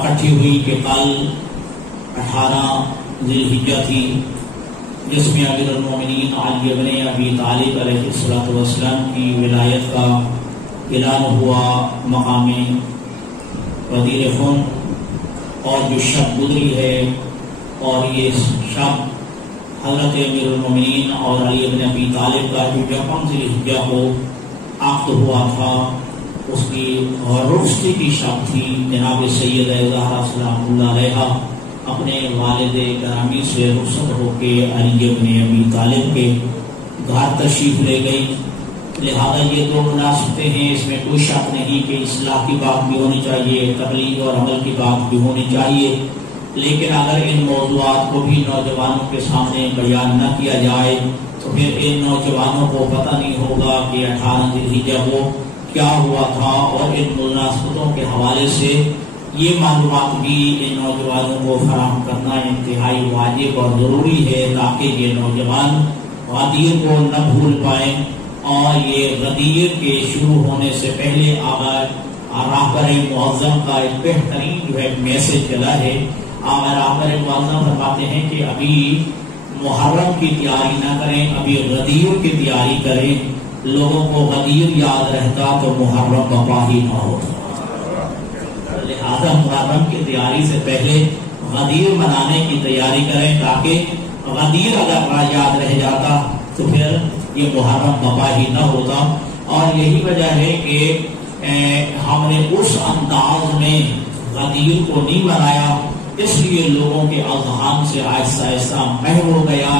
اکٹھی ہوئی کہ کل 18 ذی الحجہ تھی، جس میں امیر المومنین علی بن ابی طالب علیہ السلام کی ولایت کا اعلان ہوا مقام غدیر خون، اور جو شب گزری ہے اور یہ شب حضرت امیر المومنین اور علی بن ابی طالب کا جو 55 ذی الحجہ کو عقد ہوا تھا، اس کی رخصتی کی شب تھی۔ جناب سید زہرا سلام اللہ علیہا اپنے والد گرامی سے رخصت ہو کے علی بن ابی طالب کے گھر تشریف لے گئی۔ لہذا یہ دو مناسبتیں ہیں، اس میں کوئی شک نہیں کہ اصلاح کی بات بھی ہونی چاہیے، تبلیغ اور عمل کی بات بھی ہونی چاہیے، لیکن اگر ان موضوعات کو بھی نوجوانوں کے سامنے بیان نہ کیا جائے تو پھر ان نوجوانوں کو پتہ نہیں ہوگا کہ 18 ذی الحجہ کو کیا ہوا تھا، اور ان مناسبتوں کے حوالے سے یہ معلومات بھی ان نوجوانوں کو فراہم کرنا انتہائی واجب اور ضروری ہے، تاکہ یہ نوجوان غدیر کو نہ بھول پائیں۔ اور یہ غدیر کے شروع ہونے سے پہلے راہبر معظم کا ایک بہترین جو ہے میسج چلا ہے۔ راہبر معظم فرماتے ہیں کہ ابھی محرم کی تیاری نہ کریں، ابھی غدیر کی تیاری کریں، لوگوں کو غدیر یاد رہتا تو محرم بپا ہی نہ ہوتا۔ لہذا محرم کی تیاری سے پہلے غدیر منانے کی تیاری کریں، تاکہ غدیر اگر یاد رہ جاتا تو پھر یہ محرم بپا ہی نہ ہوتا۔ اور یہی وجہ ہے کہ ہم نے اس انداز میں غدیر کو نہیں منایا، اس لیے لوگوں کے اذہان سے آہستہ آہستہ محو ہو گیا۔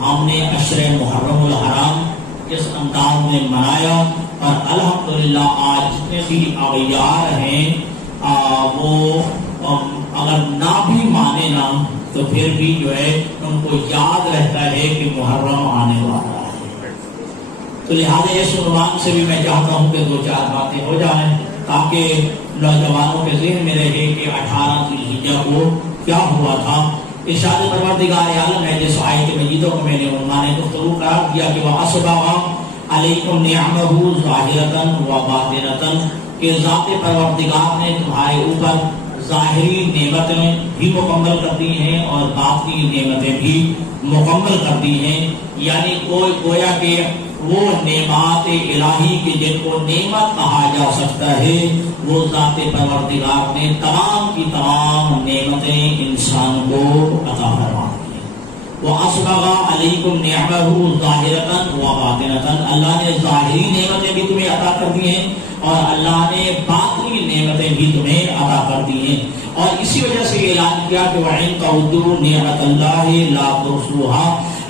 ہم نے عشر محرم الحرام اس انداز میں منایا، اور الحمدللہ آج جتنے بھی اغیار ہیں وہ اگر نہ بھی مانے نا تو پھر بھی جو ہے ان کو یاد رہتا ہے کہ محرم آنے والا ہے۔ تو لہٰذا اس عنوان سے بھی میں چاہتا ہوں کہ 2-4 باتیں ہو جائیں، تاکہ نوجوانوں کے ذہن میں رہے کہ 18 ذی الحجہ کو کیا ہوا تھا۔ ارشاد پروردگار عالم ہے، جس آیت مجیدہ کو میں نے عنوان گفتگو قرار دیا کہ وَأَسْبَغَ عَلَيْكُمْ نِعْمَهُ ظَاهِرَةً وَبَاطِنَةً، کہ ذات پروردگار نے تمہارے اوپر ظاہری نعمتیں بھی مکمل کر دی ہیں اور باطنی نعمتیں بھی مکمل کر دی ہیں، یعنی کوئی گویا کہ وہ نعمات الہی کے جن کو نعمت کہا جا سکتا ہے، وہ ذات پروردگار نے تمام کی تمام نعمتیں انسان کو عطا فرما دی ہیں۔ وَأَسْبَغَ عَلَيْكُمْ نِعْمَهُ ظَاهِرَةً وَبَاطِنَةً، اللہ نے ظاہری نعمتیں بھی تمہیں عطا کر دی ہیں اور اللہ نے باطنی نعمتیں بھی تمہیں عطا کر دی ہیں۔ اور اسی وجہ سے اعلان کیا کہ وَإِن تَعُدُّوا نِعْمَةَ اللَّهِ لَا تُحْصُوهَا،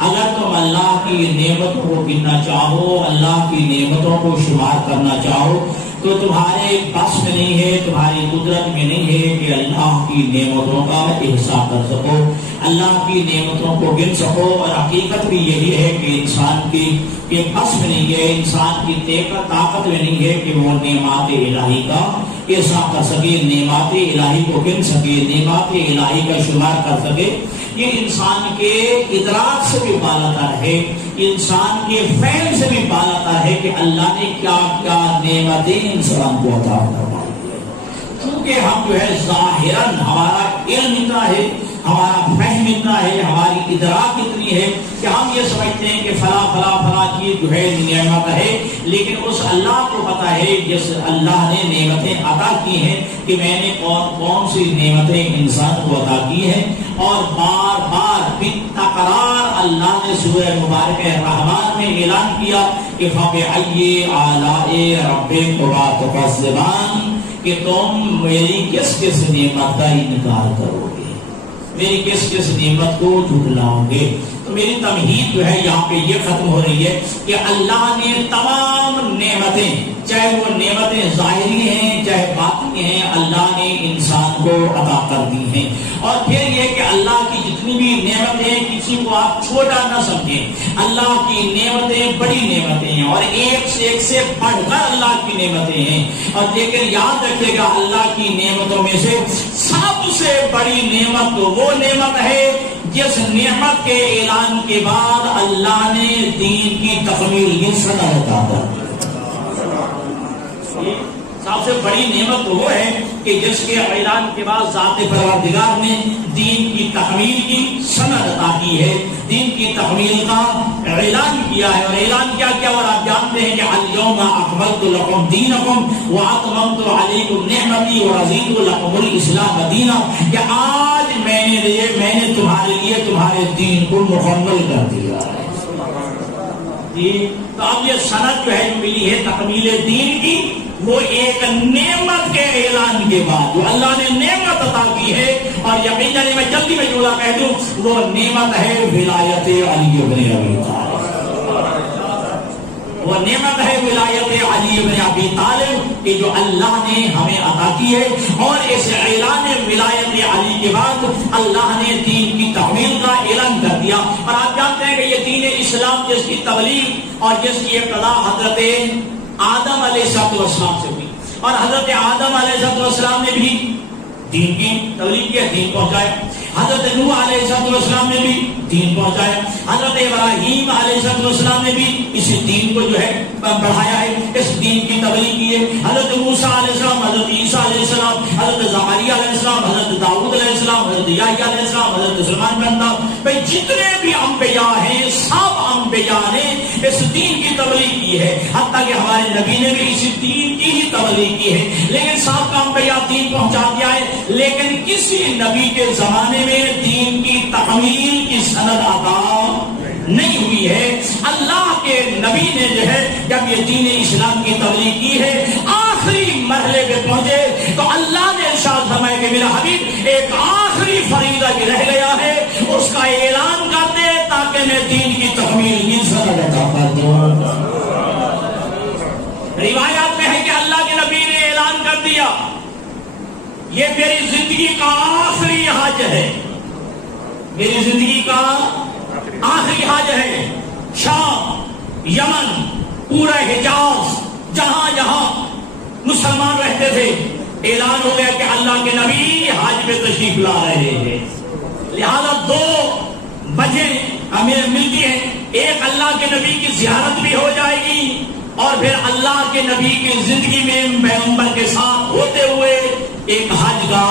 اگر تم اللہ کی نعمتوں کو گننا چاہو، اللہ کی نعمتوں کو شمار کرنا چاہو، تو تمہارے بس میں نہیں ہے، تمہاری قدرت میں نہیں ہے کہ اللہ کی نعمتوں کا احسان کر سکو، اللہ کی نعمتوں کو گن سکو۔ اور حقیقت بھی یہی ہے کہ انسان کی بس میں نہیں ہے، انسان کی طاقت میں نہیں ہے کہ وہ نعمات الہی کا احسان کر سکے، نعمات الہی کو گن سکے، نعمات الہی کا شمار کر سکے۔ یہ انسان کے ادراک سے بھی بالاتر ہے، انسان کے فہم سے بھی بالاتر ہے کہ اللہ نے کیا کیا نعمتیں انسان کو عطا فرمائی ہے۔ کیونکہ ہم جو ہے ظاہراً ہمارا علم اتنا ہے، ہمارا فہم اتنا ہے، ہماری ادراک اتنی ہے کہ ہم یہ سمجھتے ہیں کہ فلاں فلاں فلاں چیز جو ہے نعمت ہے، لیکن اس اللہ کو پتا ہے جس اللہ نے نعمتیں عطا کی ہیں کہ میں نے کون کون سی نعمتیں انسان کو عطا کی ہیں۔ اور بار بار تکرار اللہ نے سورہ مبارکہ الرحمن میں اعلان کیا کہ فَبِأَيِّ آلَاءِ رَبِّكُمَا تُكَذِّبَانِ، کہ تم میری کس کس نعمت کا انکار کرو گے، میری کس کس نعمت کو جھٹلاؤ گے۔ تو میری تمہید جو ہے یہاں پہ یہ ختم ہو رہی ہے کہ اللہ نے تمام نعمتیں، چاہے وہ نعمتیں ظاہری ہیں چاہے باطنی ہیں، اللہ نے انسان کو عطا کر دی ہیں۔ اور پھر یہ کہ اللہ کی جتنی بھی نعمتیں، کسی کو آپ چھوٹا نہ سمجھیں، اللہ کی نعمتیں بڑی نعمتیں ہیں اور ایک سے بڑھ کر اللہ کی نعمتیں ہیں۔ اور لیکن یاد رکھیے گا، اللہ کی نعمتوں میں سے سب سے بڑی نعمت تو وہ نعمت ہے جس نعمت کے اعلان کے بعد اللہ نے دین کی تکمیل کی صدارت عطا کی۔ سب سے بڑی نعمت تو وہ ہے کہ جس کے اعلان کے بعد ذات پروردگار نے دین کی تکمیل کی سند عطا کی ہے، دین کی تکمیل کا اعلان کیا ہے، اور اعلان کیا اور آپ جانتے ہیں کہ الیوم اکملت لکم دینکم واتممت علیکم نعمتی ورضیت لکم الاسلام دینا، کہ آج میں نے تمہارے لیے تمہارے دین کو مکمل کر دیا ہے۔ تو اب یہ سند جو ہے جو ملی ہے تکمیل دین کی، وہ ایک نعمت کے اعلان کے بعد جو اللہ نے نعمت عطا کی ہے، اور یقیناً میں جلدی میں جملہ کہہ دوں، وہ نعمت ہے ولایت علی ابن ابی طالب، وہ نعمت ہے ولایت علی ابن ابی طالب کہ جو اللہ نے ہمیں عطا کی ہے۔ اور اس اعلان ولایت علی کے بعد اللہ نے دین کی تکمیل کا اعلان کر دیا، اور آپ جانتے ہیں کہ یہ دین اسلام جس کی تبلیغ اور جس کی ابتدا حضرت آدم علیہ السلام سے ہوئی، اور حضرت آدم علیہ السلام نے بھی دین کی تبلیغ کی، دین پہنچایا، حضرت نوح علیہ السلام نے بھی دین پہنچایا، حضرت ابراہیم علیہ السلام نے بھی اس دین کو جو ہے بڑھایا ہے، اس دین کی تبلیغ کی ہے، حضرت موسیٰ علیہ السلام، حضرت عیسیٰ علیہ السلام، حضرت زکریا علیہ السلام، حضرت داؤد علیہ السلام، حضرت یحییٰ علیہ السلام، حضرت سلیمان بن داؤد، بھائی جتنے بھی انبیاء ہیں سب انبیاء نے اس دین کی تبلیغ کی ہے، حتیٰ کہ ہمارے نبی نے بھی اسی دین کی ہی تبلیغ کی ہے، لیکن سب کا انبیاء دین پہنچا دیا ہے، لیکن کسی نبی کے زمانے میں دین کی تکمیل کی سند عطا نہیں ہوئی ہے۔ اللہ کے نبی نے جو ہے جب یہ دین اسلام کی تبلیغ کی ہے، آخری مرحلے پہ پہنچے تو اللہ نے ارشاد فرمایا کہ میرا حبیب ایک آخری فریضہ بھی رہ گیا ہے، اس کا اعلان کر دے تاکہ میں دین کی تکمیل کی سند عطا کر دوں۔ روایات میں ہے کہ اللہ کے نبی نے اعلان کر دیا، یہ میری زندگی کا آخری حج ہے، میری زندگی کا آخری حج ہے۔ شام، یمن، پورا حجاز، جہاں جہاں مسلمان رہتے تھے، اعلان ہو گیا کہ اللہ کے نبی حج میں تشریف لا رہے ہیں، لہذا 2 بجے ہمیں ملتی ہیں، ایک اللہ کے نبی کی زیارت بھی ہو جائے گی، اور پھر اللہ کے نبی کی زندگی میں پیغمبر کے ساتھ ہوتے ہوئے ایک حج کا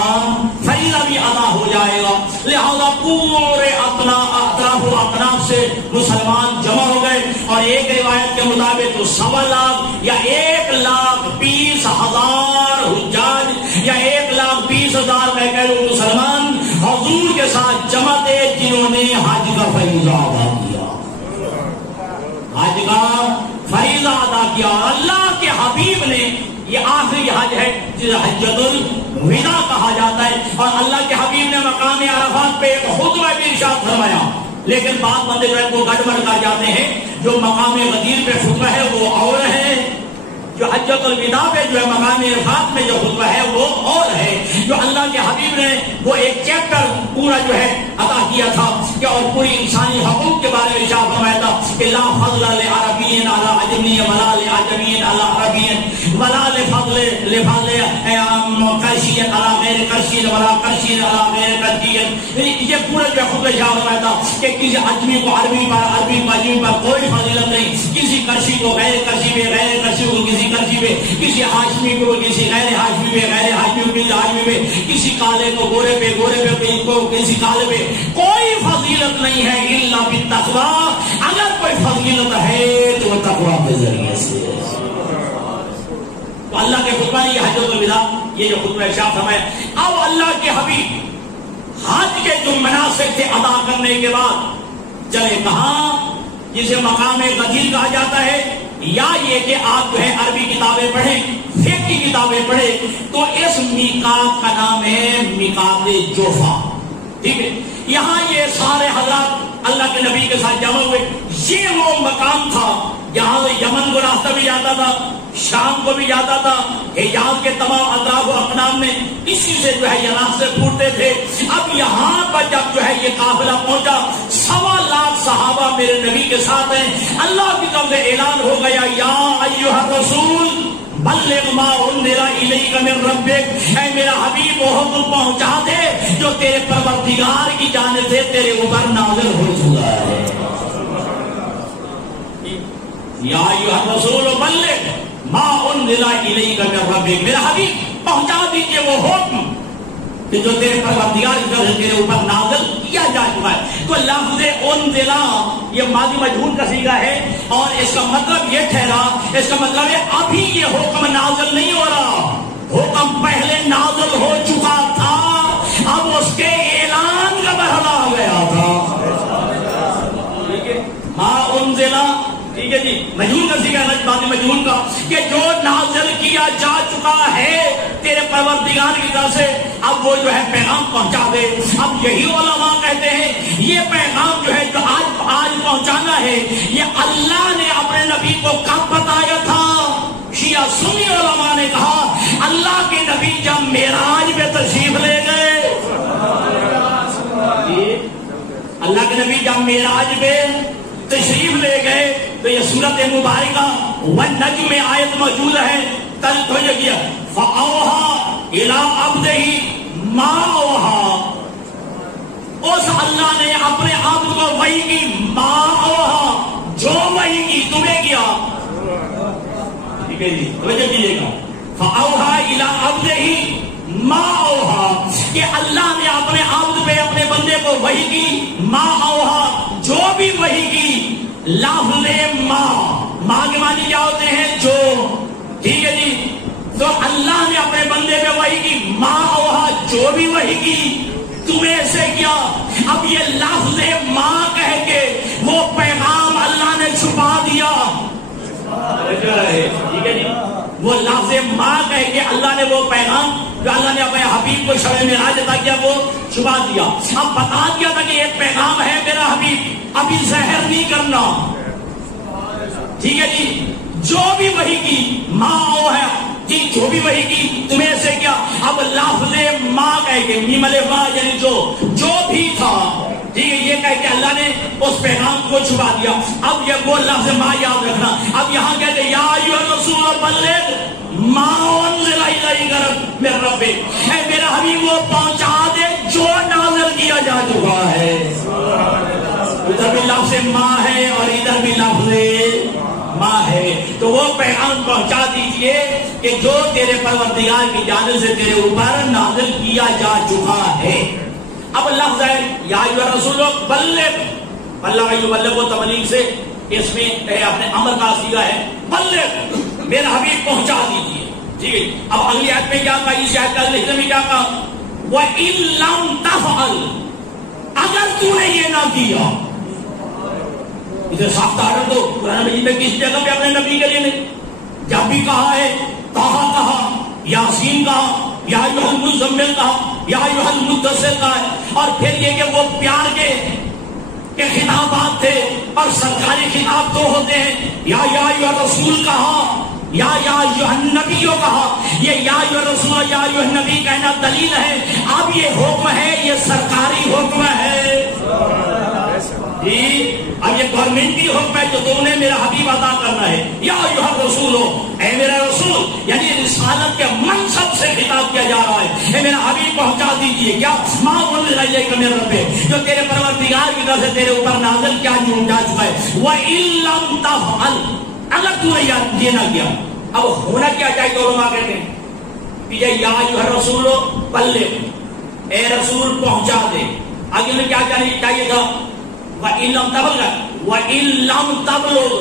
فریضہ بھی ادا ہو جائے گا۔ لہذا پورے اطراف و اطراف سے مسلمان جمع ہو گئے، اور ایک روایت کے مطابق تو 1.25 لاکھ یا 1,20,000 حجاج یا 1,20,000 میں کہہ لوں مسلمان حضور کے ساتھ جمع تھے، جنہوں نے حج کا فریضہ ادا کیا، حج کا فریضہ ادا کیا۔ اللہ کے حبیب نے، یہ آخری حج ہے جسے حجۃ الوداع کہا جاتا ہے، اور اللہ کے حبیب نے مقام عرفات پہ ایک خطبہ بھی ارشاد فرمایا، لیکن بعض بندے جو ہے وہ گڑبڑ کر جاتے ہیں، جو مقام غدیر پہ خطبہ ہے وہ اور ہے، جو حجۃ الوداع پہ جو ہے مقام عرفات میں جو خطبہ ہے وہ اور ہے۔ جو اللہ کے حبیب نے وہ ایک چیپٹر پورا جو ہے عطا کیا تھا کہ اور پوری انسانی حقوق کے بارے میں ارشاد فرمایا تھا کہ لا فضل لعربی علی عجمی ولا لعجمی علی عربی ولا لفضل قرشی علی غیر قرشی ولا قرشی علی غیر قرشی۔ یہ پورا جو خطبہ ارشاد فرمایا تھا کہ کسی عجمی کو عربی پر، عربی کو عجمی پر کوئی فضیلت نہیں، کسی قرشی کو غیر قرشی پہ، غیر قرشی کو کسی قرشی پہ، کسی ہاشمی کو کسی غیر ہاشمی پہ، غیر ہاشمی کو کسی ہاشمی پہ، کسی کالے کو گورے پہ، گورے پہ کسی کالے پہ، کوئی فضیلت نہیں ہے الا بالتقویٰ۔ اگر کوئی فضیلت ہے تو وہ تقویٰ کے ذریعے سے۔ تو اللہ کے خطبہ نے یہ حجۃ الوداع، یہ جو خطبہ ارشاد فرمایا، اب اللہ کے حبیب حج کے جو مناسک تھے ادا کرنے کے بعد چلے کہاں، جسے مقام غدیر کہا جاتا ہے، یا یہ کہ آپ جو ہے عربی کتابیں پڑھیں، فقہ کی کتابیں پڑھیں، تو اس میقات کا نام ہے میقات جوفا، ٹھیک ہے۔ یہاں یہ سارے حضرات اللہ کے نبی کے ساتھ جمع ہوئے، یہ وہ مقام تھا جہاں سے یمن کو راستہ بھی جاتا تھا، شام کو بھی جاتا تھا، حجاز کے تمام اطراف و اقدام میں اسی سے جو ہے یہ راستے پھوٹتے تھے۔ اب یہاں پر جب جو ہے یہ قافلہ پہنچا، 1.25 لاکھ صحابہ میرے نبی کے ساتھ ہیں، اللہ کی طرف سے اعلان ہو گیا، یا ایھا الرسول بلغ ما انزل الیک من ربک، اے میرا حبیب وہ حکم پہنچا دے جو تیرے پروردگار کی جانب سے تیرے اوپر نازل ہو چکا ہے۔ یا ایھا الرسول بلغ، ما انزل الیک من ربک، میرا حبیب پہنچا دیجیے وہ حکم کہ جو تیرے پروردگار کی طرف سے تیرے اوپر نازل کیا جا چکا ہے۔ تو لفظ انزل یہ ماضی مجہول کا صیغہ ہے، اور اس کا مطلب یہ ٹھہرا، اس کا مطلب ہے ابھی یہ حکم نازل نہیں ہو رہا، حکم پہلے نازل ہو چکا تھا، اب اس کے اعلان کا مرحلہ آ گیا تھا۔ ما انزل، ٹھیک ہے جی، مجہول کا صیغہ ہے ماضی مجہول کا، کہ جو نازل کیا جا چکا ہے تیرے پروردگار کی طرف سے، اب وہ جو ہے پیغام پہنچا دے۔ اب یہی علماء کہتے ہیں یہ پیغام جو ہے جو آج پہنچانا ہے، یہ اللہ نے اپنے نبی کو کب بتایا تھا؟ شیعہ سنی علماء نے کہا اللہ کے نبی جب معراج میں تشریف لے گئے، اللہ کے نبی جب معراج میں تشریف لے گئے تو یہ سورت مبارکہ والنجم میں آیت موجود ہے، تل گیا فَأَوْحَىٰ إِلَىٰ عَبْدِهِ مَا أَوْحَىٰ، اس اللہ نے اپنے عبد کو وحی کی، ما اوحا، جو وحی کی تمہیں کیا، ٹھیک ہے جی توجہ کیجیے گا، فَأَوْحَىٰ إِلَىٰ عَبْدِهِ ما اوحا، کہ اللہ نے اپنے عبد پہ اپنے بندے کو وحی کی، ما اوحا، جو بھی وحی کی، لفظ ما کے معنی کیا ہوتے ہیں؟ جو، ٹھیک ہے جی، تو اللہ نے اپنے بندے پہ وحی کی، ما اوحا، جو بھی وحی کی تمہیں سے کیا۔ اب یہ لفظ ماں کہہ کے وہ پیغام اللہ نے چھپا دیا، ٹھیک ہے جی، وہ لفظ ماں کہہ کے اللہ نے وہ پیغام جو اللہ نے اپنے حبیب کو شب معراج عطا کیا وہ چھپا دیا۔ اب بتا دیا تھا کہ ایک پیغام ہے میرا حبیب، ابھی زہر نہیں کرنا، ٹھیک ہے جی، جو بھی وحی کی ماں او ہے جی، جو بھی وحی کی تمہیں سے کیا۔ اب لفظ ماں کہہ کے میم الف ماں یعنی جو بھی تھا، ٹھیک ہے، یہ کہہ کے اللہ نے اس پیغام کو چھپا دیا۔ اب یہ وہ لفظ ماں یاد رکھنا۔ اب یہاں کہتے یا ایھا الرسول بلغ ما انزل الیک من ربک، اے میرا حبیب وہ پہنچا دے جو نازل کیا جا چکا ہے۔ ادھر بھی لفظ ماں ہے اور ادھر بھی لفظ ماں ہے، تو وہ پیغام پہنچا دیجئے کہ جو تیرے پروردگار کی جانب سے تیرے اوپر نازل کیا جا چکا ہے۔ اب لفظ ہے یا ایھا الرسول بلغ، بلغ یبلغ و تبلیغ سے اس میں اپنے امر کا صیغہ ہے، بلغ میرا حبیب پہنچا دیجئے، ٹھیک ہے۔ اب اگلی آیت میں کیا کہا، اس آیت کا اگلے حصے میں کیا کہا، وَإِن لَّمْ تَفْعَلْ، اگر تو نے یہ نہ کیا، اسے صاف طرح تو قرآن مجید میں کس جگہ پہ اپنے نبی کے لیے نہیں، جب بھی کہا ہے طٰہٰ کہا، یاسین کہا، یا ایھا المزمل کہا، یا ایھا المدثر کہا ہے، اور پھر یہ کہ وہ پیار کے خطابات تھے اور سرکاری خطاب تو ہوتے ہیں، یا ایھا رسول کہا، یا ایھا النبی کہا، یہ یا ایھا رسول یا ایھا النبی کہنا دلیل ہے، اب یہ حکم ہے، یہ سرکاری حکم ہے جی، اب یہ گورنمنٹی حکم ہے جو تم نے میرا حبیب ادا کرنا ہے۔ یا ایھا الرسول، اے میرا رسول، یعنی رسالت کے منصب سے خطاب کیا جا رہا ہے، اے میرا حبیب پہنچا دیجئے کیا ما انزل الیک من ربک، جو تیرے پروردگار کی طرف سے تیرے اوپر نازل کیا جا چکا ہے۔ وَإِن لَّمْ تَفْعَلْ، اگر تو نے یہ نہ کیا، اب ہونا کیا چاہیے؟ تو علماء کہتے ہیں یا ایھا الرسول بلغ، اے رسول پہنچا دے، آگے میں کیا چاہیے تھا، وَإِن لَّمْ تَبْلُغْ، وَإِن لَّمْ تَبْلُغْ،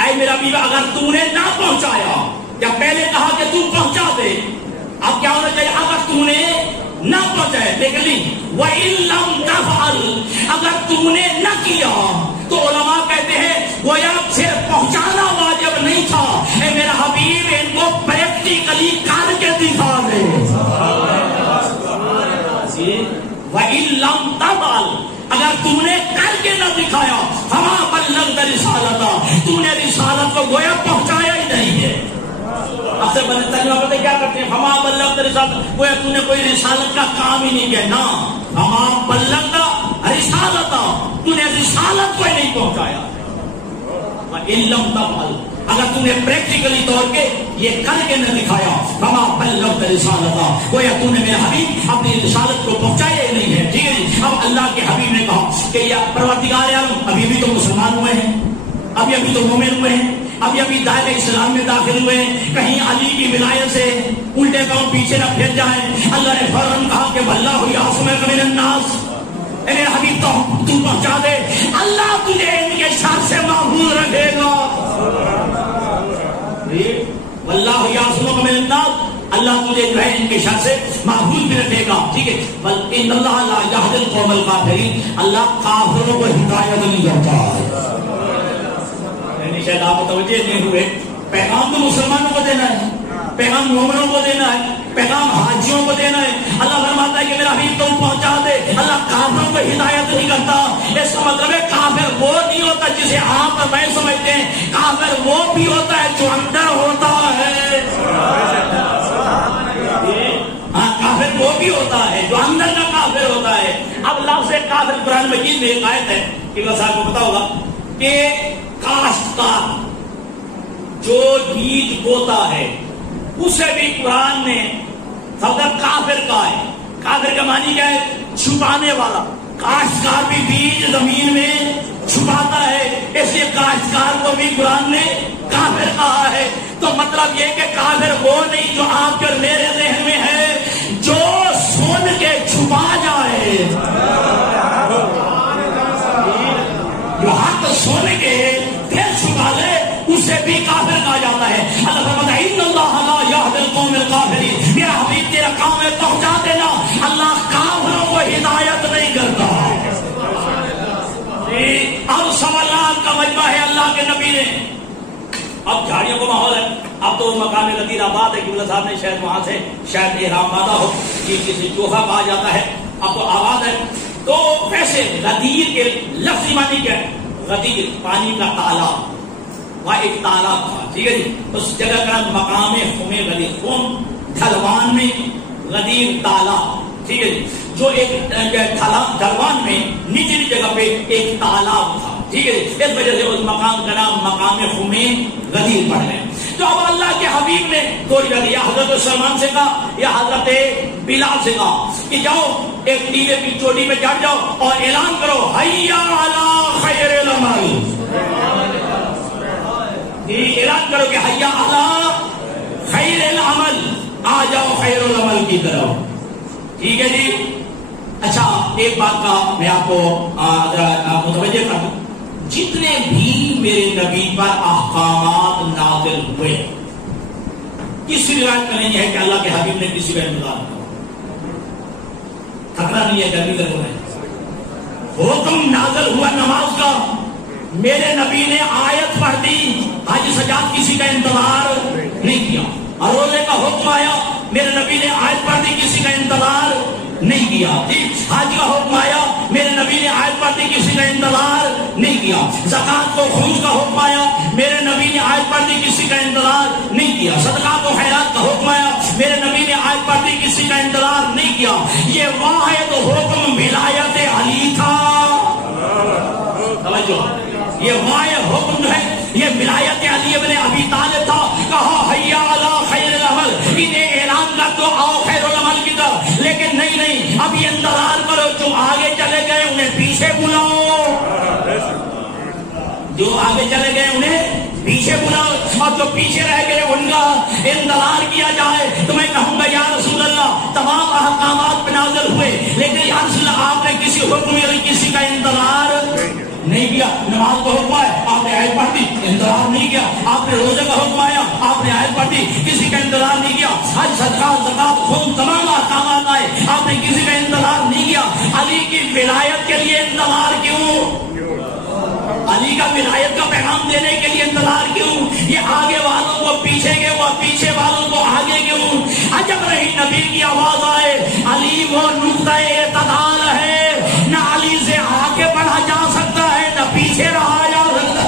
اے میرا بیوی اگر تو نے نہ پہنچایا، یا پہلے کہا کہ تو پہنچا دے، اب کیا ہونا چاہیے، اگر تو نے نہ پہنچایا، لیکن نہیں وَإِن لَّمْ تَفْعَلْ، اگر تو نے نہ کیا، تو علماء کہتے ہیں گویا صرف پہنچانا واجب نہیں تھا، اے میرا حبیب ان کو پریکٹیکلی کر کے دکھا دے۔ وَإِن لَّمْ تَفْعَلْ، اگر تم نے کر کے نہ دکھایا، فما بلغت رسالتہ، تو نے رسالت کو گویا پہنچایا ہی نہیں ہے۔ اب سے بندے ترجمہ کرتے کیا کرتے ہیں، فما بلغت رسالتہ، گویا تو نے کوئی رسالت کا کام ہی نہیں کیا، نہ فما بلغت رسالتہ، تو نے رسالت کو ہی نہیں پہنچایا۔ وَإِن لَّمْ تَفْعَلْ، اگر تم نے پریکٹیکلی طور پہ یہ کر کے نہ دکھایا، فما بلغت رسالتہ، گویا تو نے میرے حبیب اپنی رسالت کو پہنچایا ہی نہیں ہے، ٹھیک ہے۔ اب اللہ کے حبیب نے کہا کہ یا پروردگار عالم، ابھی بھی تو مسلمان ہوئے ہیں، ابھی تو مومن ہوئے ہیں، ابھی ابھی دائرہ اسلام میں داخل ہوئے، کہیں علی کی ولایت سے الٹے پاؤں پیچھے نہ پھر جائیں۔ اللہ نے فوراً کہا کہ واللہ یعصمک من الناس، اے حبیب تو پہنچا دے، اللہ تجھے ان کے شر سے محفوظ رکھے گا۔ واللہ یعصمک من الناس، اللہ تجھے جو ہے ان کے شر سے محفوظ بھی رکھے گا، ٹھیک ہے۔ بل ان اللہ لا یہدی القوم الکافرین، اللہ کافروں کو ہدایت نہیں کرتا ہے۔ شاید آپ متوجہ نہیں ہوئے، پیغام تو مسلمانوں کو دینا ہے، پیغام مومنوں کو دینا ہے، پیغام حاجیوں کو دینا ہے۔ اللہ فرماتا ہے کہ میرا حبیب تم پہنچا دے، اللہ کافروں کو ہدایت نہیں کرتا۔ اس کا مطلب ہے کافر وہ نہیں ہوتا جسے آپ اور میں سمجھتے ہیں، کافر وہ بھی ہوتا ہے جو اندر ہوتا ہے۔ ہاں، کافر وہ بھی ہوتا ہے جو اندر کا کافر ہوتا ہے۔ اب لفظ کافر قرآن مجید میں ایک آیت ہے کہ صاحب کو پتا ہوگا کہ کاشتکار جو بیج بوتا ہے اسے بھی قرآن نے لفظ کافر کا ہے۔ کافر کا معنی کیا ہے؟ چھپانے والا۔ کاشتکار بھی بیج زمین میں چھپاتا ہے، اس لیے کاشتکار کو بھی قرآن نے کافر کہا ہے۔ تو مطلب یہ کہ کافر وہ نہیں جو آپ کے میرے ذہن میں ہے، جو سن کے چھپا جائے، جو حق سن کے پھر چھپا لے، اسے بھی کافر کہا جاتا ہے۔ اللہ فرماتا ہے ان اللہ لا یہدی القوم الکافرین، میرا حبیب تیرا کام ہے پہنچا دینا، اللہ کافروں کو ہدایت نہیں کرتا۔ اب سوالات کا مجمع ہے اللہ کے نبی نے۔ اب جھاڑیوں کا ماحول ہے، اب تو مقام غدیر آباد ہے کہ اللہ صاحب نے شاید وہاں سے شاید احرام باندھا ہو، یہ کسی چوہا کہا جاتا ہے، اب تو آباد ہے۔ تو ویسے غدیر کے لفظی معنی کیا ہے؟ غدیر پانی کا تالاب، وہاں ایک تالاب تھا، ٹھیک ہے جی۔ اس جگہ کا مقام خم غدیر، خم ڈھلوان میں، غدیر تالاب، ٹھیک ہے جی۔ جو ایک ڈھلوان میں نچلی جگہ پہ ایک تالاب تھا، ٹھیک ہے جی۔ اس وجہ سے اس مقام کا نام مقام خم غدیر پڑ گئے۔ تو اب اللہ کے حبیب نے کوئی جگہ یا حضرت سلمان سے کہا یا حضرت بلال سے کہا کہ جاؤ ایک ٹیلے کی چوٹی پہ چڑھ جاؤ اور اعلان کرو حیا علی خیر العمل، اعلان کرو کہ حیا علی خیر العمل، آ جاؤ خیر العمل کی طرف، ٹھیک ہے جی۔ اچھا ایک بات کا میں آپ کو متوجہ کر دوں، جتنے بھی میرے نبی پر احکامات نازل ہوئے، کسی روایت کا نہیں ہے کہ اللہ کے حبیب نے کسی کا انتظار کیا، خطرہ نہیں ہے گرمی کا ہے۔ حکم نازل ہوا نماز کا، میرے نبی نے آیت پڑھ دی، حاجی سجاد کسی کا انتظار نہیں کیا۔ اور روزے کا حکم آیا، میرے نبی نے آیت پڑھ دی، کسی کا انتظار نہیں کیا۔ حج کا حکم آیا، میرے نبی نے آیت پڑھ دی، کسی کا انتظار نہیں کیا۔ زکات کو خروج کا حکم آیا، میرے نبی نے آیت پڑھ دی، کسی کا انتظار نہیں کیا۔ صدقات و خیرات کا حکم آیا، میرے نبی نے آیت پڑھ دی، کسی کا انتظار نہیں کیا۔ یہ واحد حکم ولایت علی تھا، توجہ، یہ واحد حکم جو ہے یہ ولایت علی ابن ابی طالب تھا۔ کہا حیا علی خیر العمل، انہیں اعلان کر دو آؤ خیر العمل کی طرف، لیکن نہیں، اب یہ انتظار کرو، جو آگے چلے گئے انہیں پیچھے بلاؤ، جو آگے چلے گئے انہیں پیچھے بلاؤ، اور جو پیچھے رہ گئے ان کا انتظار کیا جائے۔ تو میں کہوں گا یا رسول اللہ تمام احکامات پہ نازل ہوئے، لیکن یا رسول اللہ آپ نے کسی حکم یا کسی کا انتظار نہیں کیا۔ نماز کا حکم آیا، آپ نے آیت پڑھ دی، انتظار نہیں کیا۔ آپ نے روزے کا حکم آیا، آپ نے آیت پڑھ دی، کسی کا انتظار نہیں کیا۔ حج، صدقات، زکات، خون، تمام احکامات آئے، آپ نے کسی کا انتظار نہیں کیا۔ علی کی ولایت کے لیے انتظار کیوں؟ علی کا ولایت کا پیغام دینے کے لیے انتظار کیوں؟ یہ آگے والوں کو پیچھے کے، وہ پیچھے والوں کو آگے کیوں؟ عجب رہی نبی کی آواز آئے، علی وہ نقطۂ اعتدال ہے، نہ علی سے آگے بڑھا جا سکتا ہے نہ پیچھے رہا جا سکتا۔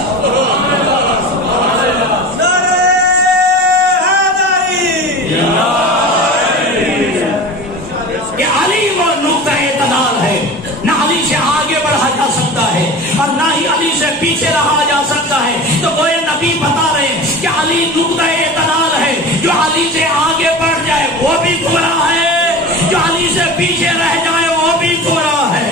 کہ علی وہ نقطۂ اعتدال ہے، نہ علی سے آگے بڑھا جا سکتا ہے اور نہ ہی علی سے پیچھے رہا جا سکتا ہے۔ تو وہ نبی بتا رہے ہیں کہ علی نقطۂ اعتدال ہے، جو علی سے آگے بڑھ جائے وہ بھی گمراہ ہے، جو علی سے پیچھے رہ جائے وہ بھی گمراہ ہے۔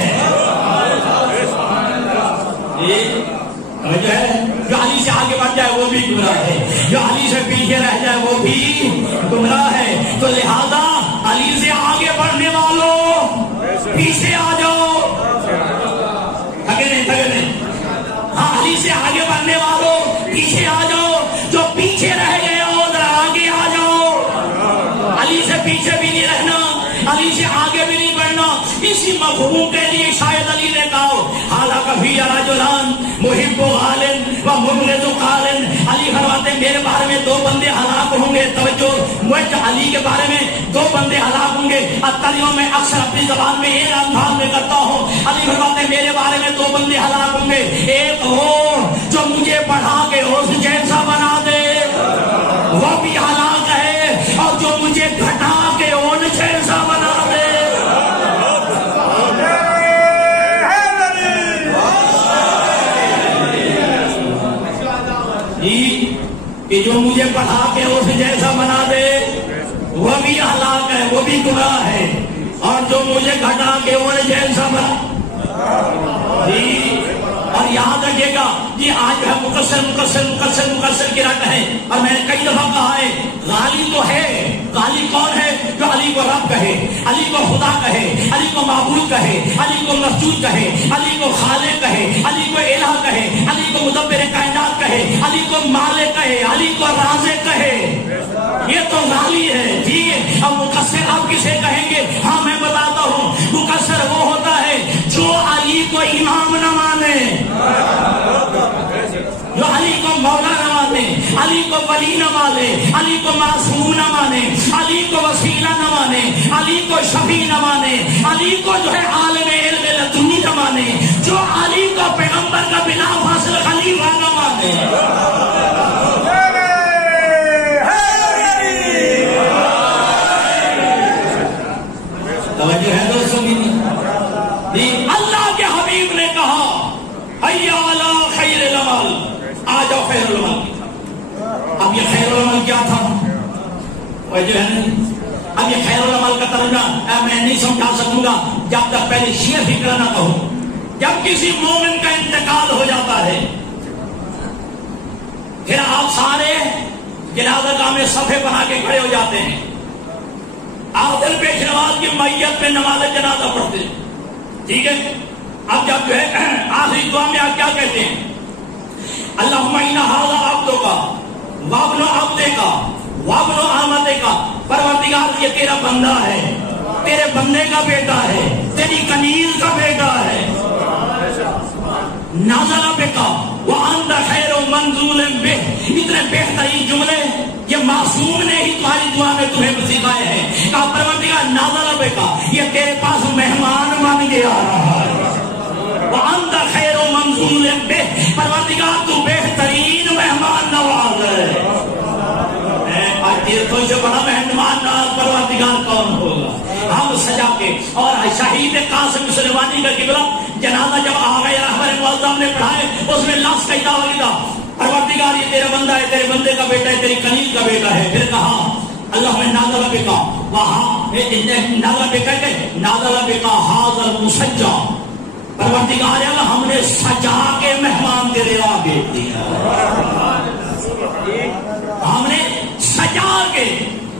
جو علی سے آگے بڑھ جائے وہ بھی گمراہ ہے، جو علی سے پیچھے رہ جائے وہ بھی گمراہ ہے. تو لہذا علی سے آگے بڑھنے والوں پیچھے آ جاؤ. تھکے نہیں. ہاں، علی سے آگے بڑھنے والوں پیچھے آ جاؤ. جو پیچھے رہ گئے ہو ذرا آگے آ جاؤ. علی سے پیچھے بھی نہیں رہنا، علی سے آگے بھی نہیں بڑھنا. اسی مفہوم کے لیے شاید علی نے کہا حالانکہ فی رجلان محب غالن و مبغض قالن. علی فرماتے ہیں میرے بارے میں دو بندے ہلاک ہوں گے. توجہ، مجھ علی کے بارے میں دو بندے ہلاک ہوں گے. ترجمہ میں اکثر اپنی زبان میں ایک انداز میں کرتا ہوں. علی فرماتے ہیں میرے بارے میں دو بندے ہلاک ہوں گے. ایک وہ جو مجھے پڑھا کے اس جیسا بنا دے وہ بھی ہلاک ہے، اور جو مجھے گھٹا کے ان جیسا بنا دے. کہ جو مجھے پڑھا کے اس جیسا بنا دے وہ بھی ہلاک ہے، وہ بھی گناہ ہے، اور جو مجھے گھٹا کے ان جیسا بنا جی. اور یاد رکھیے گا جی، آج ہے مقصر کی رٹ ہے. اور میں نے کئی دفعہ کہا ہے غالی تو ہے. غالی کون ہے؟ جو علی کو رب کہے، علی کو خدا کہے، علی کو معبود کہے، علی کو مسجود کہے، علی کو خالق کہے، علی کو الہ کہے، علی کو مدبر کائنات کہے، علی کو مالک کہے، علی کو رازق کہے. یہ تو غالی ہے. ٹھیک ہے. اب مقصر آپ کسے کہیں گے؟ ہاں میں بتاتا ہوں. مقصر وہ ہوتا ہے جو علی کو امام نہ مانے، جو علی کو مولا نہ مانے، علی کو ولی نہ مانے، علی کو معصوم نہ مانے، علی کو وسیلہ نہ مانے، علی کو شفیع نہ مانے، علی کو جو ہے عالم علم لدنی نہ مانے، جو علی کو پیغمبر کا بلا فاصل خلیفہ نہ مانے. توجہ ہے دوستوں کی؟ اللہ کے حبیب نے کہا حیا علی خیر العمل، آ جاؤ خیر العمل کی. اب یہ خیر العمل کیا تھا؟ توجہ ہے نہیں؟ اب یہ خیر العمل کا ترجمہ میں نہیں سمجھا سکوں گا جب تک پہلے شیعہ فکر نہ کہوں. جب کسی مومن کا انتقال ہو جاتا ہے پھر آپ سارے جنازہ گاہ میں صفے بنا کے کھڑے ہو جاتے ہیں. آپ دل پیش نماز کی میت پہ نماز جنازہ پڑھتے ہیں. ٹھیک ہے. اب جب جو ہے آخری دعا میں آپ کیا کہتے ہیں؟ اللہم انا ھذا عبدک وابن عبدک وابن امتک. پروردگار یہ تیرا بندہ ہے، تیرے بندے کا بیٹا ہے، تیری کنیز کا بیٹا ہے. نازل بک وانت خیر منزول بہ. اتنے بہترین جملے یہ معصوم نے ہی تمہاری دعا میں تمہیں سکھائے ہیں. کہا پروردگار نازل بک، یہ تیرے پاس مہمان بن گیا رہا ہے. وانت خیر منزول بہ، پروردگار تو بہترین مہمان نواز ہے. تو سے بڑا مہمان نواز پروردگار کون ہوگا؟ ہم سجا کے. اور شہید قاسم سلیمانی کا قبلہ جنازہ جب آ گیا رہبر معظم نے پڑھائے اس میں لفظ کہتا ہوا پروردگار یہ تیرا بندہ ہے، تیرے بندے کا بیٹا ہے، تیری کنیز کا بیٹا ہے. پھر کہا اللہ میں نازل بکا وہاں نازل بکا کہ نازل بکا حاضر مسجع. پروردگار اللہ ہم نے سجا کے مہمان تیرے آگے دیا، ہم نے سجا کے